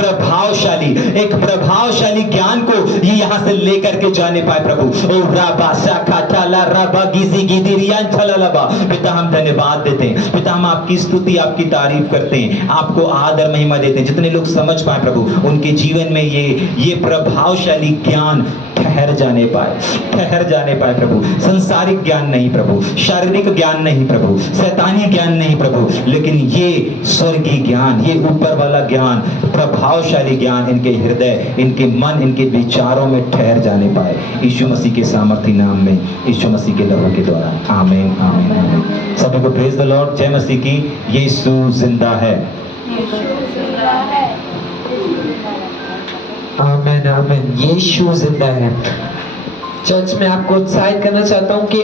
प्रभावशाली ज्ञान को ये यहां से लेकर के जाने पाए प्रभु। ओ राबा शाखाटाला राबा गिजी गिदिरियान छललबा, पिता हम धन्यवाद देते हैं पिता, हम आपकी स्तुति, आपकी तारीफ करते हैं, आपको आदर महिमा देते हैं। जितने लोग समझ पाए प्रभु उनके जीवन में ये प्रभावशाली ज्ञान ठहर जाने पाए प्रभु। संसारिक ज्ञान नहीं प्रभु, शारीरिक ज्ञान नहीं प्रभु, शैतानी ज्ञान नहीं प्रभु, लेकिन ये स्वर्गीय ज्ञान, ये ऊपर वाला ज्ञान, प्रभावशाली ज्ञान इनके हृदय, इनके मन, इनके विचारों में ठहर जाने पाए यीशु मसीह के सामर्थ्य नाम में, यीशु मसीह के लहू के द्वारा। आमीन आमीन आमीन। सभी को प्रेज द लॉर्ड, जय मसीह की। यीशु जिंदा है। आमीन आमीन। यीशु जिंदा है। चर्च में आपको उत्साहित करना चाहता हूं कि